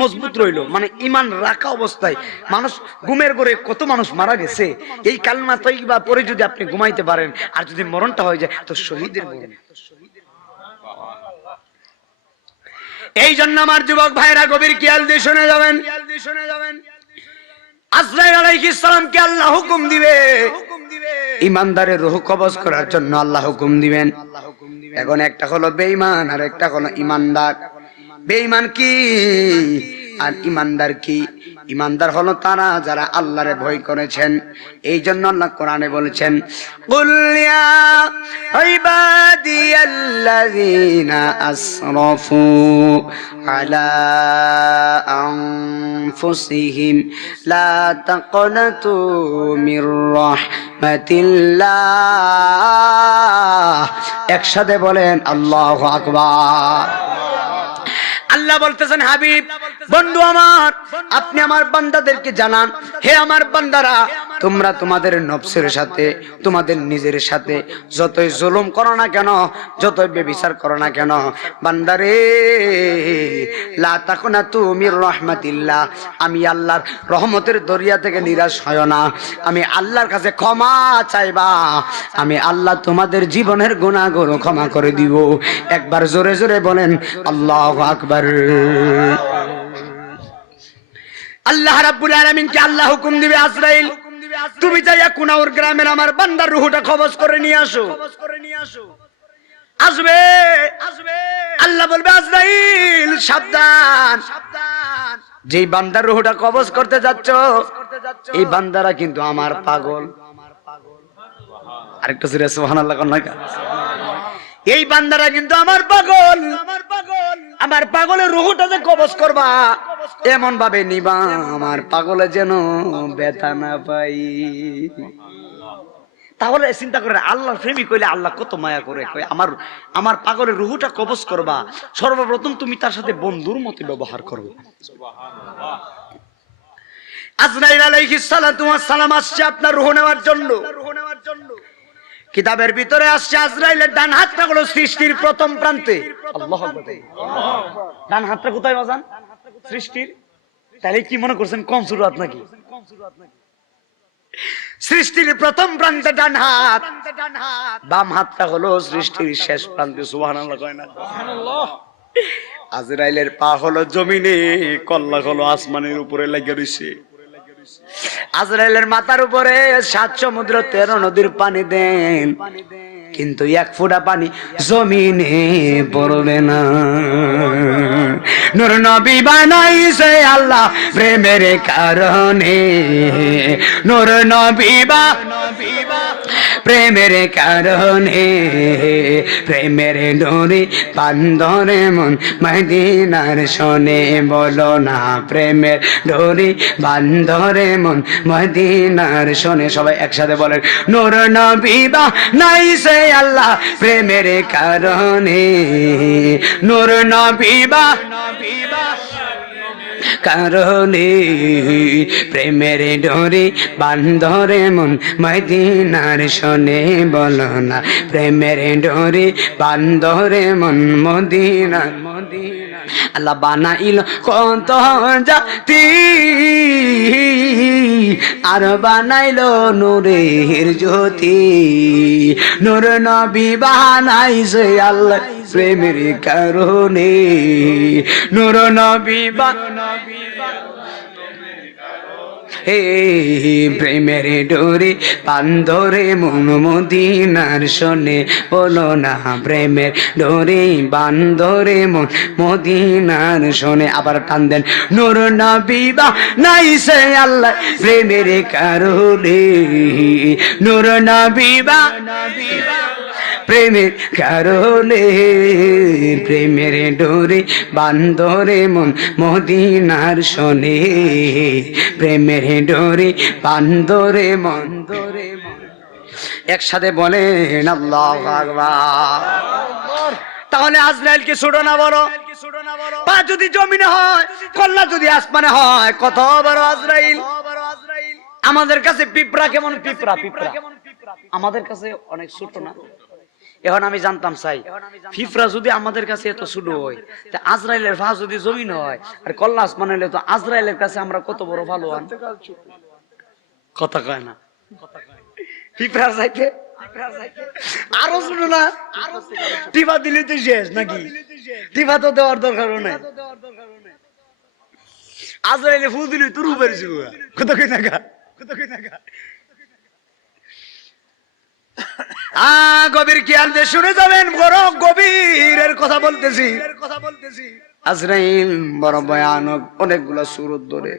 মজবুত রইল। মানে ঈমান রাখা অবস্থায়, মানুষ ঘুমের ঘরে কত মানুষ মারা গেছে, এই কালমা তাইয়্যিবা পড়ে যদি আপনি ঘুমাইতে পারেন, আর যদি মরণটা হয়ে যায় তো শহীদের মরণ। এই জন্য আমার যুবক ভাইরা গভীর খেয়াল দিয়ে শুনে যাবেন, আজরাইল আলাইহিস সালামকে আল্লাহ হুকুম দিবে ইমানদারের রূহ কবজ করার জন্য, আল্লাহ হুকুম দিবেন। এখন একটা হলো বেঈমান আর একটা হলো ইমানদার। বেঈমান কি আর ইমানদার কি? ইমানদার হলো তারা যারা আল্লাহরে ভয় করেছেন। এই জন্য আল্লাহ কোরআনে বলেছেন, কুল ইয়া ইবাদিয়াল্লাযীনা আসরাফু আলা আনফুসিহিম লা তাকনাতু মির রাহমাতিল্লাহ। একসাথে বলেন আল্লাহু আকবার। আল্লাহ বলতেছেন, হাবিব বন্ধু আমার, আপনি আমার বান্দাদেরকে জানান, হে আমার বান্দারা, তোমরা তোমাদের নফসের সাথে, তোমাদের নিজের সাথে যতই জুলুম করো না কেন, যতই ব্যভিচার করো না কেন, বান্দারে লা তাকনাতু মির রাহমাতিল্লাহ, আমি আল্লাহর রহমতের দরিয়া থেকে নিরাশ হয় না, আমি আল্লাহর কাছে ক্ষমা চাইবা, আমি আল্লাহ তোমাদের জীবনের গুনাহগুলো ক্ষমা করে দিব। একবার জোরে জোরে বলেন আল্লাহু আকবার। আল্লাহ রাব্বুল আলামিনকে আল্লাহ হুকুম দিবে, আজরাইল তুমি যাইয়া কুনাউর গ্রামের আমার বান্দার রূহটা কবজ করে নিয়ে আসো। আসবে, আল্লাহ বলবে আজরাইল সাবধান, যেই বান্দার রূহটা কবজ করতে যাচ্ছ এই বান্দারা কিন্তু আমার পাগল। আরেকটা জোরে সুবহানাল্লাহ কোন লাগা। এই বান্দারা কিন্তু আমার পাগল, আমার পাগলের রূহটা যে কবজ করবা এমন ভাবে নিবা আমার পাগলে যেন ব্যথা না পাই। তাহলে চিন্তা করে আল্লাহর প্রেমিক হইলে আল্লাহ কত মায়া করে, আমার পাগলের রূহটা কবজ করবা, সর্বপ্রথম তুমি তার সাথে বন্ধুর মতো ব্যবহার করবে। আজরাইল আলাইহিস সালাতু ওয়াস সালাম আসছে আপনার রূহ নেওয়ার জন্য। কিতাবের ভিতরে আসছে আজরাইলের ডান হাতটা হলো সৃষ্টির প্রথম প্রান্তে। আল্লাহু আকবার। ডান হাতটা কোথায় বাজান? সৃষ্টির। তাহলে কি মনে করছেন কম সুরাত নাকি? সৃষ্টির প্রথম প্রান্তে ডান হাত, বাম হাতটা হলো সৃষ্টির শেষ প্রান্তে। সুবহানাল্লাহ কয় না? সুবহানাল্লাহ। আজরাইলের পা হলো জমিনে, কল্লা হলো আসমানের উপরে লাগিয়ে রইছে। আজরাইলের মাথার উপরে 7 সমুদ্র 13 নদীর পানি দেন, কিন্তু এক ফোঁটা পানি জমিনে পড়বে না। নূর নবী বানাইছে আল্লাহ প্রেমের কারণে, নূর নবী প্রেমের কারণে, প্রেমের ডোরে বান্ধরে মন মদিনার শোনে, বলো না প্রেমের ডোরে বান্ধরে মন মদিনার শোনে। সবাই একসাথে বলেন নূর নবী বানাইছে আল্লাহ প্রেমের কারণে, নূর নবী কারণে, প্রেমের ডোরে বান্ধরে মন মদিনার শোনে, বলো না প্রেমের ডোরে বান্ধরে মন মদিনার। আল্লাহ বানাইল কত জাতি আর বানাইল নূরের জ্যোতি, নূর নবী বানাইছে আল্লাহ প্রেমের কারণে, নূর নবী হে প্রেমের ডোরে বান্ধরে মন মদিনার শোনে, বলো না প্রেমের ডোরে বান্ধরে মন মদিনার শোনে। আবার টান দেন নূর নবী বানাইছে আল্লাহ প্রেমের কারণে, নূর নবী প্রেমের কারণে, প্রেমের ডোরে বান্ধরে মন মদিনার শোনে, প্রেমের ডোরে বান্ধরে মন। একসাথে বলেন আল্লাহু আকবার। তাহলে আজরাইলকে ছোট না বড়? পা যদি জমিনে হয়, কল্লা যদি আসমানে হয়, কত বড় আজরাইল। আমাদের কাছে পিঁপড়া কেমন? পিঁপড়া আমাদের কাছে অনেক ছোট না? এখন আমি জানতাম চাই পিঁপড়া যদি আমাদের কাছে এত ছোট হয়, তা আজরাইলের পা যদি জমিন হয় আর কল্লা আসমান হলে, তো আজরাইলের কাছে আমরা কত বড় ভালো হন? কথা কয় না? পিঁপড়া চাইতে আরো ছোট না? টিপা দিলে তো শেষ নাকি? টিপা তো দেওয়ার দরকার নাই। আজরাইলে ফু দিলি তোর উপরে কত কই টাকা, কত কই টাকা। গভীর খেয়াল দিয়ে শুনে যাবেন, বড় গভীরের কথা বলতেছি। আজরাইল বড় ভয়ানক, অনেকগুলো সুরত ধরে,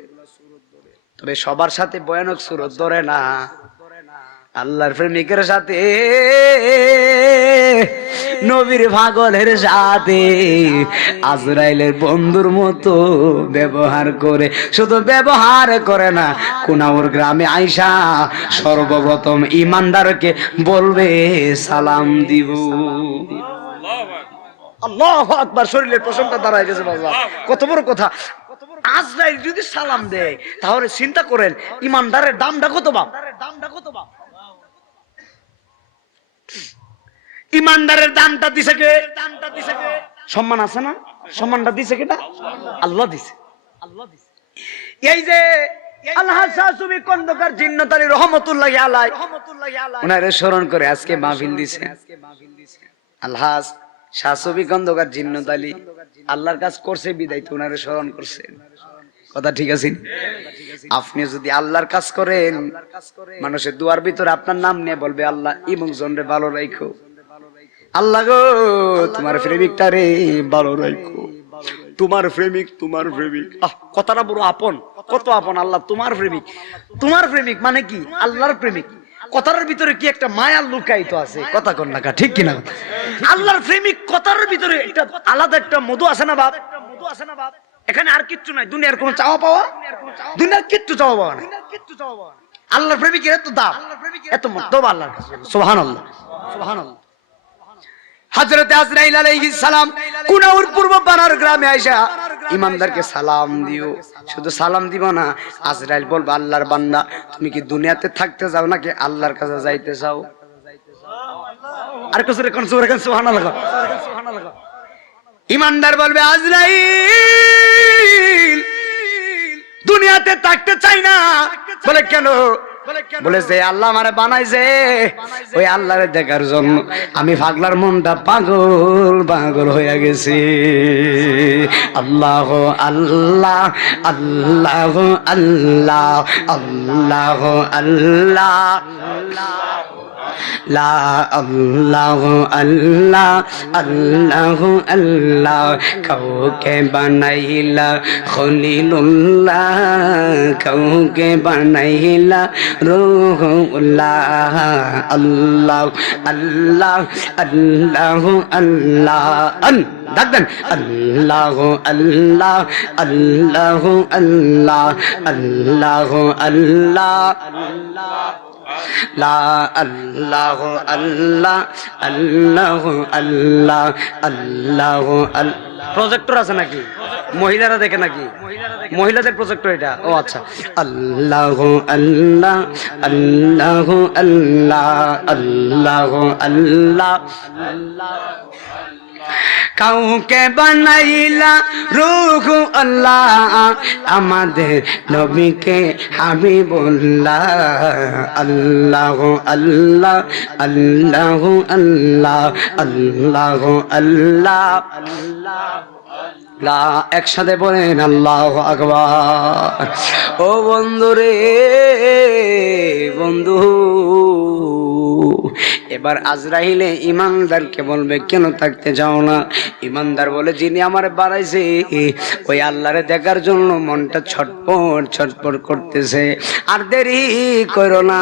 তবে সবার সাথে ভয়ানক সুরত ধরে না। আল্লাহর প্রেমিকের সাথে, নবীর পাগলের সাথে আজরাইলের বন্ধুর মতো ব্যবহার করে। শুধু ব্যবহার করে না, কুনাউর গ্রামে আইসা সর্বপ্রথম ইমানদারকে বলবে সালাম দিব। আল্লাহু আকবার। শরীরের প্রশংসা দাঁড়ায় গেছে বাবা, কত বড় কথা। আজরাইল যদি সালাম দেয়, তাহলে চিন্তা করেন ইমানদারের দামটা কত বাপ? ইমানদারের দানটা দিছে কে? সম্মান আছে না? সম্মানটা দিছে কেটা? আল্লাহ দিছে। এই যে আলহাজ শাহসুবি খন্দকার জিন্নাত আলী রহমাতুল্লাহি আলাইহি, ওনারে স্মরণ করে আজকে মাহফিল দিছে। আলহাজ শাহসুবি খন্দকার জিন্নাত আলী আল্লাহর কাজ করছে বিদায় তো ওনারে স্মরণ করছে। কথা ঠিক আছে? আপনি যদি আল্লাহর কাজ করেন, মানুষের দুয়ার ভিতরে আপনার নাম নিয়ে বলবে আল্লাহ ইমুক জনরে ভালো রাখো, আল্লাহ গো তোমার প্রেমিকটা রে ভালো রাখো, তোমার প্রেমিক, তোমার প্রেমিক। কথাটা বড় আপন, কত আপন। আল্লাহ তোমার প্রেমিক, তোমার প্রেমিক মানে কি? আল্লাহর প্রেমিক। কথার ভিতরে কি একটা মায়া লুকায়িত আছে? কথা কন না, ঠিক কিনা? আল্লাহর প্রেমিক কথার ভিতরে একটা আলাদা একটা মধু আছে না বাপ? এখানে আর কিচ্ছু নাই, দুনিয়ার কোনো চাওয়া পাওয়া, দুনিয়ার কিচ্ছু চাওয়া পাওয়া না। আল্লাহর প্রেমিকের এত দাম, এত মর্তবা আল্লাহর কাছে। সুবহানাল্লাহ, সুবহানাল্লাহ। হযরত আজরাইল আলাইহিস সালাম কুনাউর পূর্ব পাড়ার গ্রামে আইসা ইমানদারকে সালাম দিও। শুধু সালাম দিব না, আজরাইল বলবে আল্লাহর বান্দা তুমি কি দুনিয়াতে থাকতে যাও নাকি আল্লাহর কাছে যাইতে চাও? আর কিছু রেখে সুবহানাল্লাহ, সুবহানাল্লাহ। ইমানদার বলবে আজরাইল দুনিয়াতে থাকতে চাই না। বলে কেন? বলে যে আল্লাহ আমারে বানাইছে, ওই আল্লাহরে দেখার জন্য আমি পাগলার মনটা পাগল পাগল হয়ে গেছে। আল্লাহ আল্লাহ আল্লাহ আল্লাহ আল্লাহ আল্লাহ লা আল্লাহ আল্লাহ আল্লাহ আল্লাহ কাউকে বানাইলা খলিলুল্লাহ কাউকে বানাইলা রূহুল্লাহ আল্লাহ আল্লাহ আল্লাহ আল্লাহ ডাকবেন আল্লাহ আল্লাহ আল্লাহ আল্লাহ আল্লাহ আল্লাহ লা আল্লাহ আল্লাহ আল্লাহ আল্লাহ আল্লাহ প্রজেক্টর আছে নাকি মহিলারা দেখে নাকি মহিলাদের প্রজেক্টর এটা ও আচ্ছা আল্লাহ আল্লাহ আল্লাহ আল্লাহ আল্লাহ আল্লাহ কাউকে বানাইলা রূহ আল্লাহ আমাদের নবীকে হাবিবুল্লাহ আল্লাহ আল্লাহ আল্লাহ আল্লাহ আল্লাহ আল্লাহ লা একসাথে বলেন আল্লাহু আকবার ও বন্ধু রে বন্ধু এবার আজরাইলে ইমানদারকে বলবে কেন থাকতে যাও না ইমানদার বলে যিনি আমার বানাইছে ওই আল্লাহরে দেখার জন্য মনটা ছটপট ছটপট করতেছে আর দেরি করো না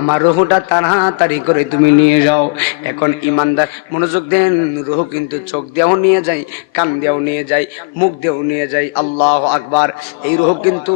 আমার রুহটা তাড়াতাড়ি করে তুমি নিয়ে যাও এখন ইমানদার মনোযোগ দেন রুহ কিন্তু চোখ দিয়েও নিয়ে যায় কান দিয়েও নিয়ে যায় মুখ দিয়েও নিয়ে যায় আল্লাহু আকবার এই রুহ কিন্তু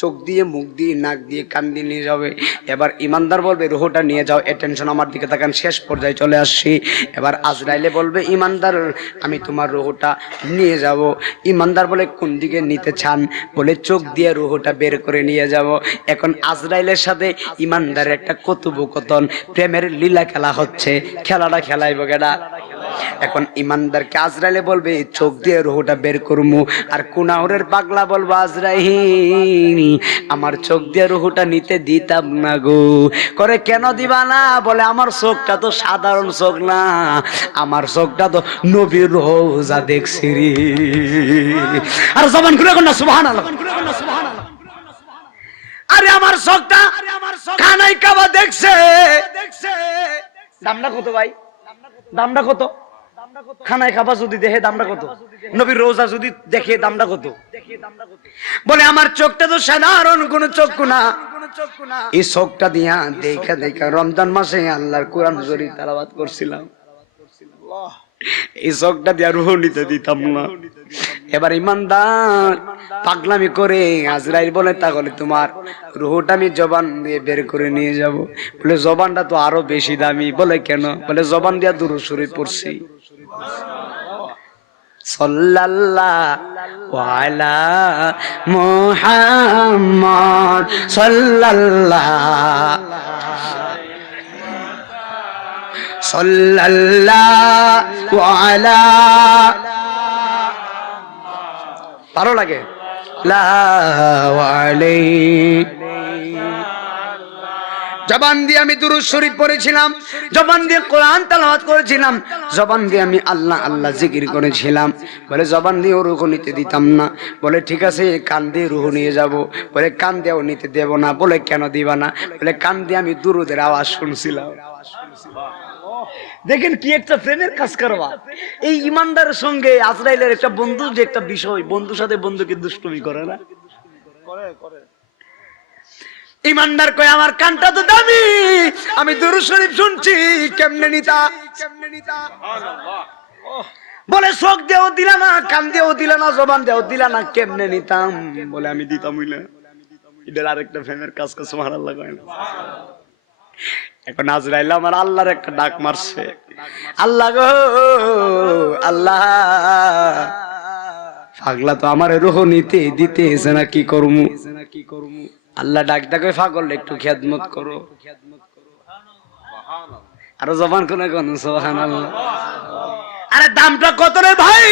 চোখ দিয়ে মুখ দিয়ে নাক দিয়ে কান দিয়ে নিয়ে যাবে এবার ইমানদার বলবে রুহটা নিয়ে যাও অ্যাটেনশন আমার দিকে তাকান শেষ পর্যায়ে চলে আসছি এবার আজরাইলে বলবে ইমানদার আমি তোমার রুহটা নিয়ে যাব ইমানদার বলে কোন দিকে নিতে চান বলে চোখ দিয়ে রুহটা বের করে নিয়ে যাব এখন আজরাইলের সাথে ইমানদারের একটা কথোপকথন প্রেমের লীলা খেলা হচ্ছে খেলাটা খেলাইব কেডা এখন ইমানদারকে আজরাইলে বলবে চোখ দিয়ে রুহটা বের করমু আর কুনাউরের পাগলা বলবো আজরাইল আমার চোখ দিয়ে রুহটা নিতে দিতাম না গো করে কেন দিবা না বলে আমার চোখটা তো সাধারণ চোখ না আমার চোখটা তো নবীর রোজা দেখছি রে আর জবান খুলে কোন না সুবহানাল্লাহ আরে আমার চোখটা কানাই কাবা দেখছে দামটা কত ভাই দামটা কত খানায় খাবা যদি দেখে দামটা কত নবীর রোজা যদি দেখে দামটা কত বলে আমার চোখটা তো সাধারণ কোন চক্ষু না এই চোখটা দিয়া দেখা দেখা রমজান মাসে আল্লাহর কোরআন শরীফ তেলাওয়াত করছিলাম এই চোখটা দিয়া রুহ নিতে দিতাম না এবার ইমানদার পাগলামি করে আজরাইল বলে তাহলে তোমার রুহটা আমি জবান দিয়ে বের করে নিয়ে যাব বলে জবানটা তো আরো বেশি দামি বলে কেন বলে জবান দিয়া দুরূদ শরীফ পড়ছি সাল্লাল্লাহু আলা মুহাম্মদ সাল্লাল্লাহু আলা ভালো লাগে লা আলাইহি জবান দিয়ে আমি দুরূদ শরীফ পড়েছিলাম জবান দিয়ে কোরআন তেলাওয়াত করেছিলাম জবান দিয়ে আমি আল্লাহ আল্লাহ জিকির করেছিলাম বলে জবান দিয়ে রুহ নিতে দিতাম না বলে ঠিক আছে কান দিয়ে রুহ নিয়ে যাব বলে কান দিয়েও নিতে দেব না বলে কেন দিবা না বলে কান দিয়ে আমি দুরূদের আওয়াজ শুনছিলাম দেখেন কি একটা প্রেমের কাজ করবা এই ইমানদারের সঙ্গে আজরাইলের একটা বন্ধু যে একটা বিষয় বন্ধুর সাথে বন্ধুকে দুষ্টুমি করে না করে ইমানদার কয় আমার কানটা তো দামি আমি দুরূদ শরীফ শুনছি কেমনে নিতা বলে চোখ দিয়েও দিলা না কান দিয়েও দিলা না জবান দিয়েও দিলা না কেমনে নিতাম বলে আমি দিতাম না এটার আরেকটা প্রেমের কাজ কাজ সুবহানাল্লাহ কয় না এখন আজরাইল আমার আল্লাহর একটা ডাক মারছে আল্লাহ গো আল্লাহ পাগলা তো আমার রুহ নিতে দিতে এসে না কি করমু আল্লাহ ডাক ডাকে পাগল একটু খেদমত করো আরো জবান কোনে কোন সুবহানাল্লাহ আরে দামটা কত রে ভাই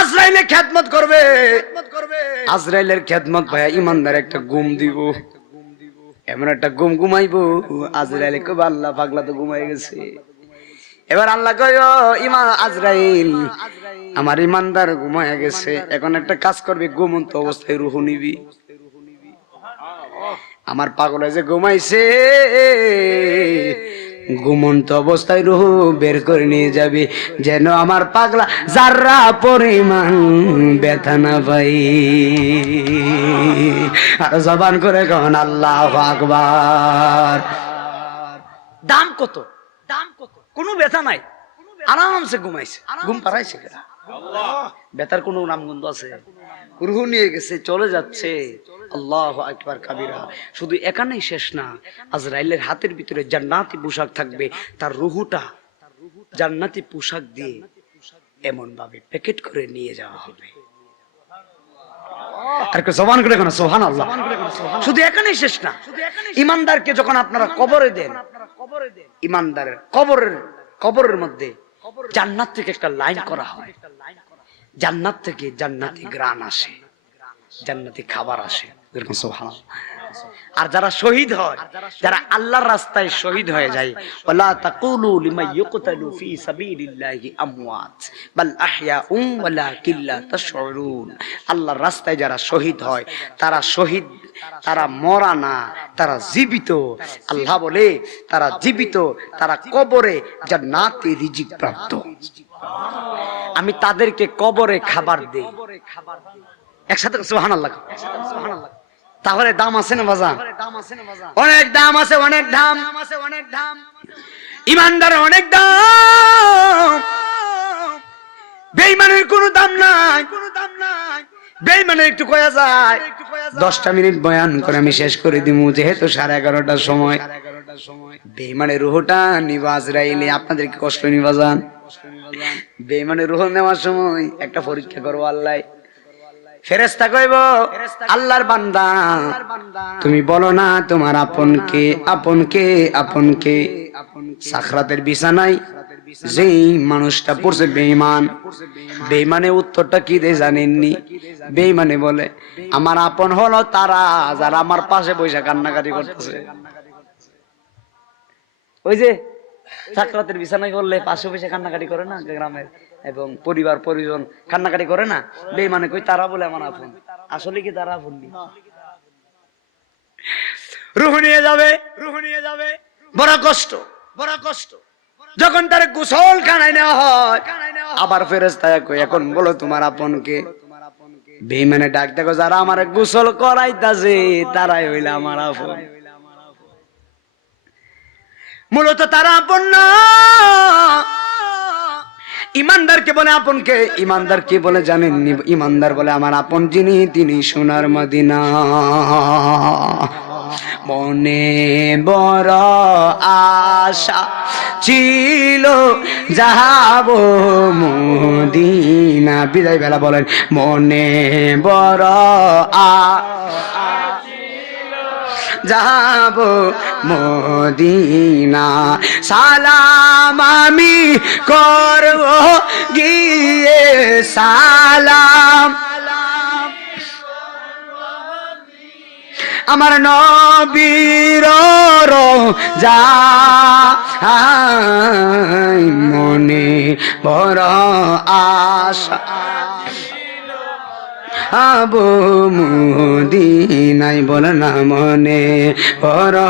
আজরাইলে খেদমত করবে আজরাইলের খেদমত ভাই ইমানদার একটা ঘুম দিব এমন একটা ঘুম ঘুমাইবো আজরাইলে কবে আল্লাহ পাগলা তো ঘুমাই গেছে এবার আল্লাহ কয় ইমান আজরাইল আমার ইমানদার ঘুমায় গেছে এখন একটা কাজ করবি ঘুমন্ত অবস্থায় রুহ নিবি আমার পাগলে যে ঘুমাইছে, ঘুমন্ত অবস্থায় রুহ বের করে নিয়ে যাবে, যেন আমার পাগলা যারা পরিমাণ ব্যথা না পাই। আর জবান করে কন আল্লাহু আকবার। দাম কত? কোনো ব্যথা নাই, আরামসে ঘুমাইছে, ঘুম পাড়াইছে কেনা, ব্যথার কোনো নামগন্ধ আছে? রুহ নিয়ে গেছে, চলে যাচ্ছে। আল্লাহু আকবার কাবীরা। শুধু এখানেই শেষ না, আজরাইলের হাতের ভিতরে জান্নাতি পোশাক থাকবে, তার রুহুটা জান্নাতি পোশাক দিয়ে এমন ভাবে প্যাকেট করে নিয়ে যাওয়া হবে। আর কে জবান করে কেন সুবহানাল্লাহ। শুধু এখানেই শেষ না, ইমানদারকে যখন আপনারা কবরে দেন, ইমানদারের কবরের মধ্যে জান্নাত থেকে একটা লাইন করা হয়, জান্নাত থেকে জান্নাতি গ্রান আসে, জান্নাতি খাবার আসে। সুবহানাল্লাহ। আর যারা শহীদ হয়, যারা আল্লাহর রাস্তায় শহীদ হয়ে যায়, ওয়ালা তাকুলু লিমান ইউকতালু ফি সাবিলিল্লাহি আমওয়াত বাল আহইয়াউম ওয়ালাকিন লা তাশউরুন। আল্লাহর রাস্তায় যারা শহীদ হয়, তারা শহীদ, তারা মরা না, তারা জীবিত। আল্লাহ বলে তারা জীবিত, তারা কবরে জান্নাতি রিজিক প্রাপ্ত। আমি তাদেরকে কবরে খাবার দেই। একসাথে সুবহানাল্লাহ। তাহলে দাম আছে না বাজার? অনেক দাম আছে, অনেক দাম। ইমানদারের অনেক দাম, বেঈমানের কোনো দাম নাই। বেঈমানের একটু কয়া যায়। 10টা মিনিট বয়ান করে আমি শেষ করে দিব, যেহেতু 11:30টার সময়। বেঈমানের রুহটা নিবা আজরাইলে। আপনাদের কি কষ্ট নিবা যান? বেঈমানের রুহ নেওয়ার সময় একটা পরীক্ষা করবো আল্লাহ। ফেরেশতা কইব, আল্লাহর বান্দা তুমি বলো না তোমার আপনকে, আপনকে, আপনকে। সাকরাতের বিছানায় যেই মানুষটা পড়ছে বেঈমান, বেঈমানে উত্তরটা কি দেয় জানেননি? বেঈমানে বলে আমার আপন হলো তারা যারা আমার পাশে বসে কান্নাকাটি করতেছে। ওই যে সাকরাতের বিছানায় করলে পাশে বসে কান্নাকাটি করে না গ্রামের, এবং পরিবার পরিজন কান্নাকাটি করে না, বেঈমানে কই তারা বলে আমার আপন। আসলে কি তারা আপন? রূহ নিয়ে যাবে, রূহ নিয়ে যাবে। বড় কষ্ট, বড় কষ্ট। যখন তার গোসল খানায় নেওয়া হয়, আবার ফেরেশতা কই এখন বলো তোমার আপনকে। বেঈমানে ডাক দেখো, যারা আমার গোসল করাইতাছে তারাই হইল আমার আপন। মূলত তারা আপন না। ইমানদারকে বলে আপনকে, ইমানদার কি বলে জানেন? ইমানদার বলে আমার আপন যিনি তিনি সোনার মদিনা। মনে বড় আশা ছিল যাব মদিনা। বিদায় বেলা বলেন মনে বড় যাব মদিনা। সালাম আমি করব গিয়ে, সালাম আমার নবীর রোজা। মনে বড় আশা আবু মদিনায়, বল না মনে বড়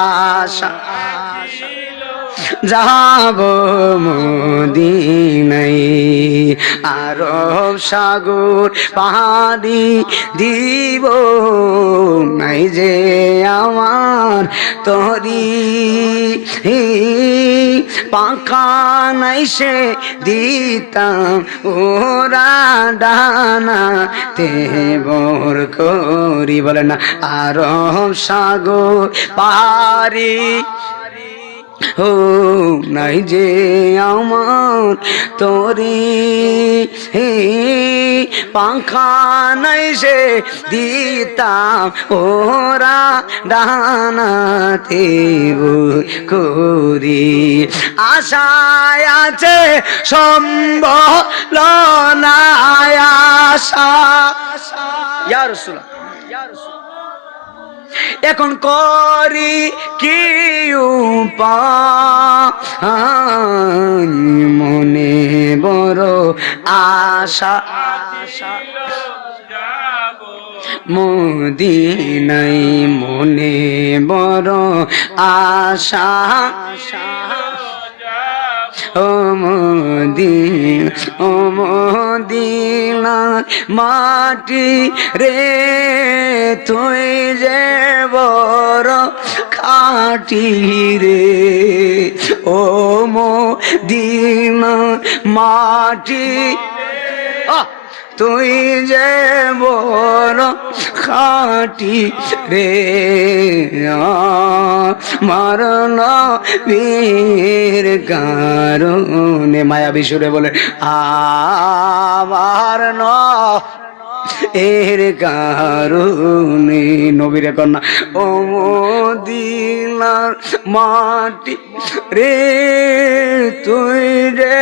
আশা যাব মদিনায়। আরব সাগর পাহাড়ি দিব নাই যে আমার তরি, পাখা নাই সে দিতাম ওরা ডানা তে বর করি। বলে না আরব সাগর পাহাড়ি ও নাই যে আমার তরি, পাখা নাই সে দিতাম ওরা ডানাতে করি। আশায় আছে সম্বল নাই আশা। ইয়া রাসূলুল্লাহ, এখন করি কি উপায়? মনে বড় আশা মদিনায় মনে বড় আশা ও মদিনা মাটি রে তুই যে বড় খাটি রে ও মদিনা মাটি তুই যে বড় খাটি রে মারণ বীর কারণে মায়াবী সুরে বলে আমার এর কারণে নবীর কন্যা ও মদিনার মাটি রে তুই রে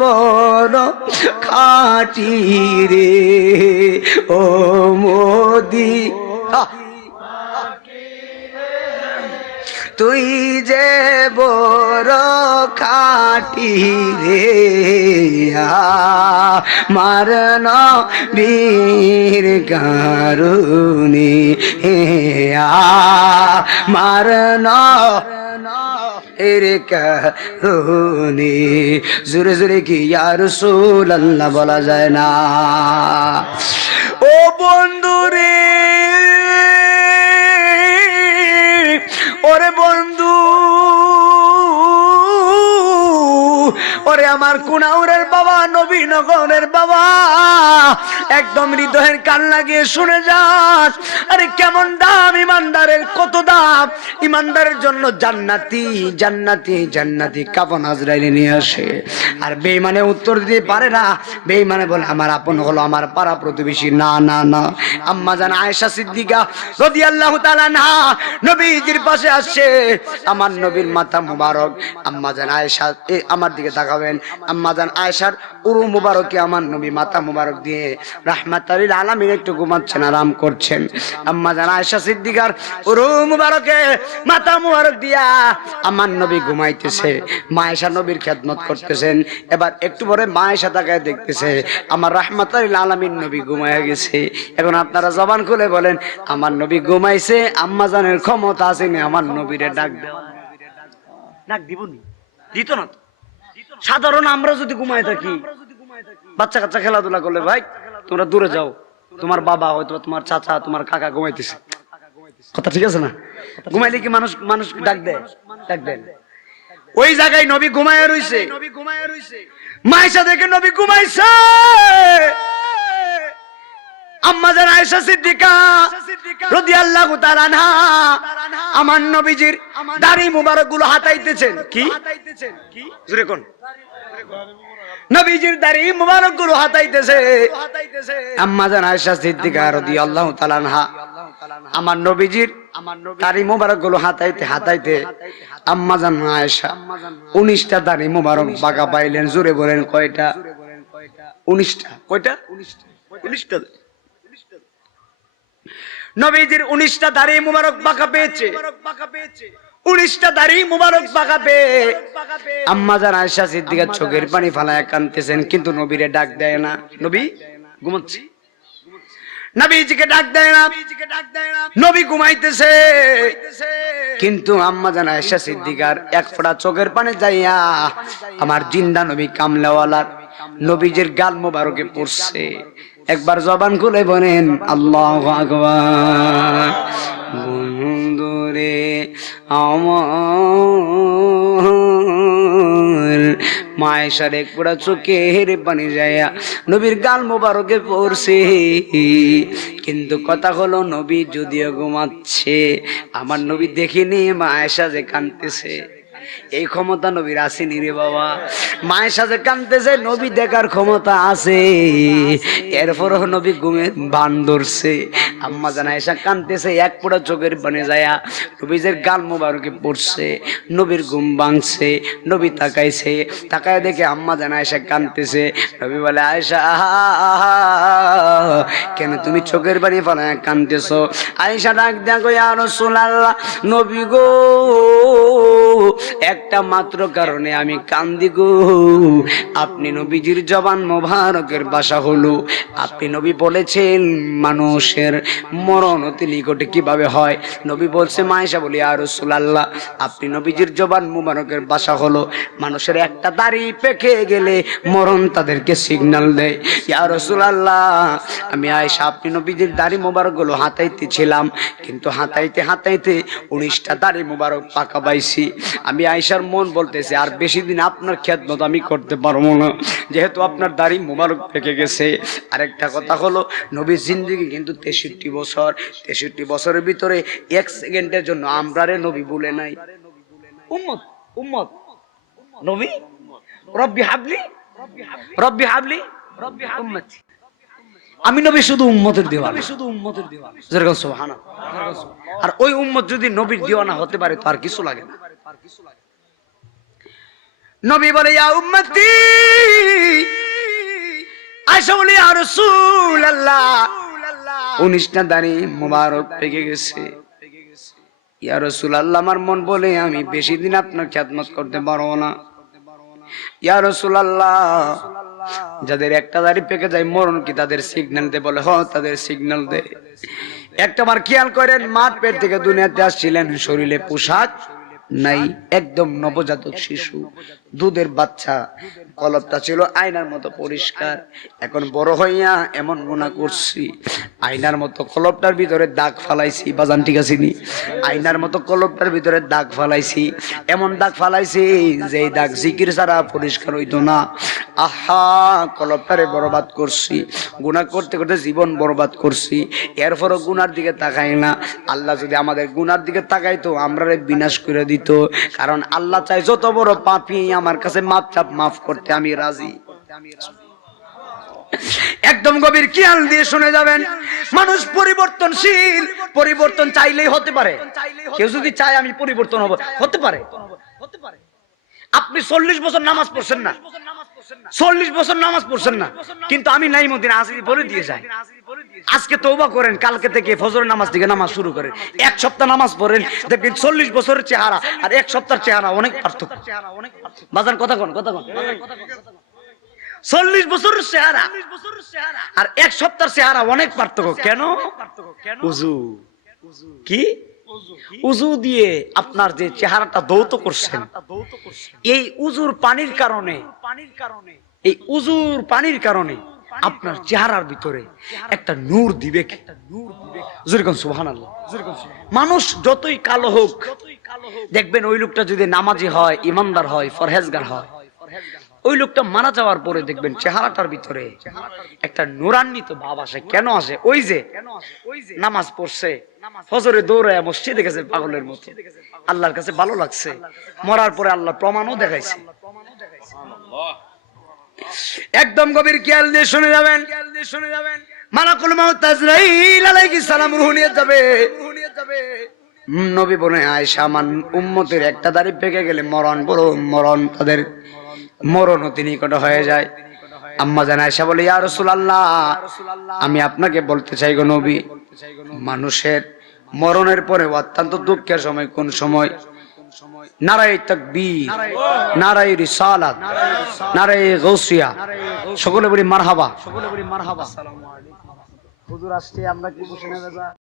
বড় খাটি রে ও মোদি তুই যে বড় খাটি রে মারণ বীর কারণে মারণ এর কারণে জোরে জোরে কি ইয়া রাসূলুল্লাহ বলা যায় না ও বন্ধু রে ওরে বন্ধু ওরে আমার কুনাউরের বাবা নবীনগরের বাবা একদম হৃদয়ের কান লাগিয়ে শুনে যাস আরে কেমন দাম ইমানদারের কত দাম ইমানদারের জন্য জান্নাতি জান্নাতি জান্নাতি কাফন আজরাইলে নিয়ে আসে আর বেঈমানে উত্তর দিতে পারে না বেঈমানে বলে আমার আপন হলো আমার পাড়া প্রতিবেশী না না না আম্মা জান আয়েশা সিদ্দিকা রাদিয়াল্লাহু তাআলা আনহা নবীজির পাশে আসছে আমার নবীর মাথা মুবারক আম্মা জান আয়েশা আমার দিকে তাকাবেন আম্মা জান আয়েশার উরু মুবারকে আমার নবী মাথা মুবারক দিয়ে রাহমাতুল লিল আলামিন একটু ঘুমাচ্ছেন আরাম করছেন আম্মা জান আয়েশা সিদ্দিকার উরু মুবারকে মাথা মুবারক দিয়া আমার নবী ঘুমাইতেছে মা আয়েশা নবীর খেদমত করতেছেন এবার একটু পরে মা আয়েশা তাকায় দেখতেছে আমার রাহমাতুল লিল আলামিন নবী ঘুমায়া গেছে এখন আপনারা জবান খুলে বলেন আমার নবী ঘুমাইছে আম্মা জানের ক্ষমতা আছে না আমার নবীরে ডাক দেওয়া ডাক দিবনি দিত না সাধারণ আমরা যদি ঘুমাই থাকি বাচ্চা কাচ্চা খেলাধুলা করলে ভাই তোমরা দূরে যাও তোমার বাবা হয়তো তোমার চাচা তোমার কাকা ঘুমাইতেছে কথা ঠিক আছে না ঘুমাইলে কি মানুষ মানুষ ডাক দেয় ডাক দেয় ওই জায়গায় নবী ঘুমায়া রইছে মায়েশা দেখে নবী ঘুমাইছে আম্মা জান আয়েশা সিদ্দিকা রাদিয়াল্লাহু তাআলা আনহা আমার নবীজির দাড়ি মুবারক গুলো হাতাইতেছেন কি জোরে কোন নবীজির দাড়ি মুবারক গুলো হাতাইতেছে আম্মা জান আয়েশা সিদ্দিকা রাদিয়াল্লাহু তাআলা আনহা আমার নবীজির দাড়ি মুবারক গুলো হাতাইতে হাতাইতে আম্মা জান আয়েশা 19টা দাড়ি মুবারক বাঁকা পাইলেন জোরে বলেন কয়টা 19টা কয়টা 19টা নবীজির 19টা দাড়ি মুবারক বাঁকা পেয়েছে 19টা দাড়ি মুবারক বাঁকা পেয়ে আম্মা জান আয়েশা সিদ্দিকা চোখের পানি ফালায়া কাঁদতেছেন কিন্তু নবীরে ডাক দেয় না নবী ঘুমাচ্ছে নবীজিকে ডাক দেয় না নবী ঘুমাইতেছে কিন্তু আম্মা জান আয়েশা সিদ্দিকার এক ফোঁটা চোখের পানি যাইয়া আমার জিন্দা নবী কামলাওয়ালার নবীজির গাল মোবারকে পড়ছে একবার জবান খুলে বলেন আল্লাহু আকবার বন্ধুরে আমার মায়েশার এক পুরা চোখের পানি যায়া নবীর গাল মোবারকে পড়ছে কিন্তু কথা হলো নবী যদিও ঘুমাচ্ছে আমার নবী দেখিনি মায়েশা যে কাঁদতেছে এই ক্ষমতা নবীর আসেনি রে বাবা মায়ের সাথে কাঁদতেছে নবী দেখার ক্ষমতা আছে এরপরও নবী ঘুমে বান ধরছে আম্মা জান আয়েশা কাঁদতেছে এক ফোঁটা চোখের পানি যায়া নবীজের গাল মোবারকে পড়ছে নবীর ঘুম ভাঙছে নবী তাকাইছে তাকায় দেখে আম্মা জান আয়েশা কাঁদতেছে নবী বলে আয়েশা কেন তুমি চোখের পানি ফেলায় কাঁদতেছো আয়েশা ডাক দেখো ইয়া রাসূলুল্লাহ নবী গো একটা মাত্র কারণে আমি কান্দি গো। আপনি নবীজির জবান মোবারকের ভাষা হলো, আপনি নবী বলেছেন মানুষের মরণ অতি নিকটে কিভাবে হয়। নবী বলছে, মায়েশা বলি ইয়া রাসূলুল্লাহ, আপনি নবীজির জবান মোবারকের ভাষা হলো মানুষের একটা দাড়ি পেকে গেলে মরণ তাদেরকে সিগন্যাল দেয়। ইয়া রাসূলুল্লাহ, আমি আয়েশা আপনি নবীজির দাড়ি মোবারক গুলো হাতাইতেছিলাম, কিন্তু হাতাইতে হাতাইতে 19টা দাড়ি মোবারক পাকা পাইছি। আমি আয়েশার মন বলতেছে আর বেশি দিন আপনার খেদমত আমি করতে পারবো না, যেহেতু আপনার দাড়ি মোবারক পেকে গেছে। আরেকটা কথা হলো, নবীর জিন্দেগি কিন্তু 63 বছর। 63 বছরের ভিতরে 1 সেকেন্ডের জন্য আমরারে নবী বলে নাই। উম্মত উম্মত নবী রব্বি হাবলি রব্বি হাবলি রব্বি উম্মতি। আমি নবী শুধু উম্মতের দিওয়ানা, শুধু উম্মতের দিওয়ানা, যেরকম সুবহানাল্লাহ। আর ওই উম্মত যদি নবীর দিওয়ানা হতে পারে তো আর কিছু লাগে না। নবী বলে ইয়া উম্মতি, আয়েশা বলে ইয়া রাসূলুল্লাহ 19টা দাড়ি মোবারক পেকে গেছে। ইয়া রাসূলুল্লাহ, আমার মন বলে আমি বেশি দিন আপনার খেদমত করতে পারবো না। ইয়া রাসূলুল্লাহ, যাদের একটা দাড়ি পেকে যায় মরণ কি তাদের সিগন্যাল দে? বলে হ, তাদের সিগন্যাল দে। একটাবার খেয়াল করেন, মার পেট থেকে দুনিয়াতে আসছিলেন, শরীরে পোশাক নাই, একদম নবজাতক শিশু, দুধের বাচ্চা, কলবটা ছিল আয়নার মতো পরিষ্কার। এখন বড় হইয়া এমন গুনাহ করছি, আয়নার মতো কলবটার ভিতরে দাগ ফালাইছি। বাজান ঠিক আছে নি? আয়নার মতো কলবটার ভিতরে দাগ ফালাইছি, এমন দাগ ফালাইছি যে দাগ জিকির ছাড়া পরিষ্কার হইতো না। আহা, কলবটারে বরবাদ করছি, গুনাহ করতে করতে জীবন বরবাদ করছি। এরপরও গুনার দিকে তাকাই না। আল্লাহ যদি আমাদের গুনার দিকে তাকাইতো আমরারে বিনাশ করে দিত, কারণ আল্লাহ চাই যত বড় পাপী আমার কাছে মাফ করতে আমি রাজি। একদম গভীর খেয়াল দিয়ে শুনে যাবেন, মানুষ পরিবর্তনশীল, পরিবর্তন চাইলেই হতে পারে। কেউ যদি চায় আমি পরিবর্তন হব, হতে পারে। আপনি 40 বছর নামাজ পড়ছেন না, 40 বছর নামাজ পড়ছেন না, কিন্তু আমি নাই মদিনা আজ বলে দিয়ে যাই, আজকে তওবা করেন, কালকে থেকে ফজরের নামাজ থেকে নামাজ শুরু করেন, 1 সপ্তাহ নামাজ পড়েন, দেখবেন 40 বছরের চেহারা আর 1 সপ্তাহের চেহারা অনেক পার্থক্য। বাজার কথা কোন 40 বছরের চেহারা আর 1 সপ্তাহের চেহারা অনেক পার্থক্য। কেন? উযু কি? উযু দিয়ে আপনার যে চেহারাটা দৌত করছেন, এই উযুর পানির কারণে, এই উযুর পানির কারণে আপনার চেহারার ভিতরে একটা নূর দিবে। যেরকম সুবহানাল্লাহ। মানুষ যতই কালো হোক, দেখবেন ওই লোকটা যদি নামাজি হয়, ইমানদার হয়, পরহেজগার হয়, ওই লোকটা মারা যাওয়ার পরে দেখবেন চেহারাটার ভিতরে একটা নূরান্বিত ভাব আসে। কেন আসে? ওই যে নামাজ পড়ছে, ফজরে দৌড়ায় মসজিদে গেছে পাগলের মতো, আল্লাহর কাছে ভালো লাগছে, মরার পরে আল্লাহ প্রমাণও দেখাইছে। একদম গভীর খেয়াল দিয়ে শুনে যাবেন, মালাকুল মাউত আজরাইল আলাইহিস সালাম রূহ নিয়ে যাবে। নবী বলে আয়েশা, আমার উম্মতের একটা দাড়ি পেকে গেলে মরণ তাদের মরণ অতি নিকট হয়ে যায়। আম্মা জান আয়েশা বলে ইয়া রাসূলুল্লাহ, আমি আপনাকে বলতে চাই গো নবী, মানুষের মরণের পরে অত্যন্ত দুঃখের সময় কোন সময়? নারায়ে তাকবীর, নারায়ে রিসালাত, নারায়ে গাউসিয়া, সকলে বলি মারহাবা। আসসালামু আলাইকুম। হুজুর আসছে, আমরা কি বসে না?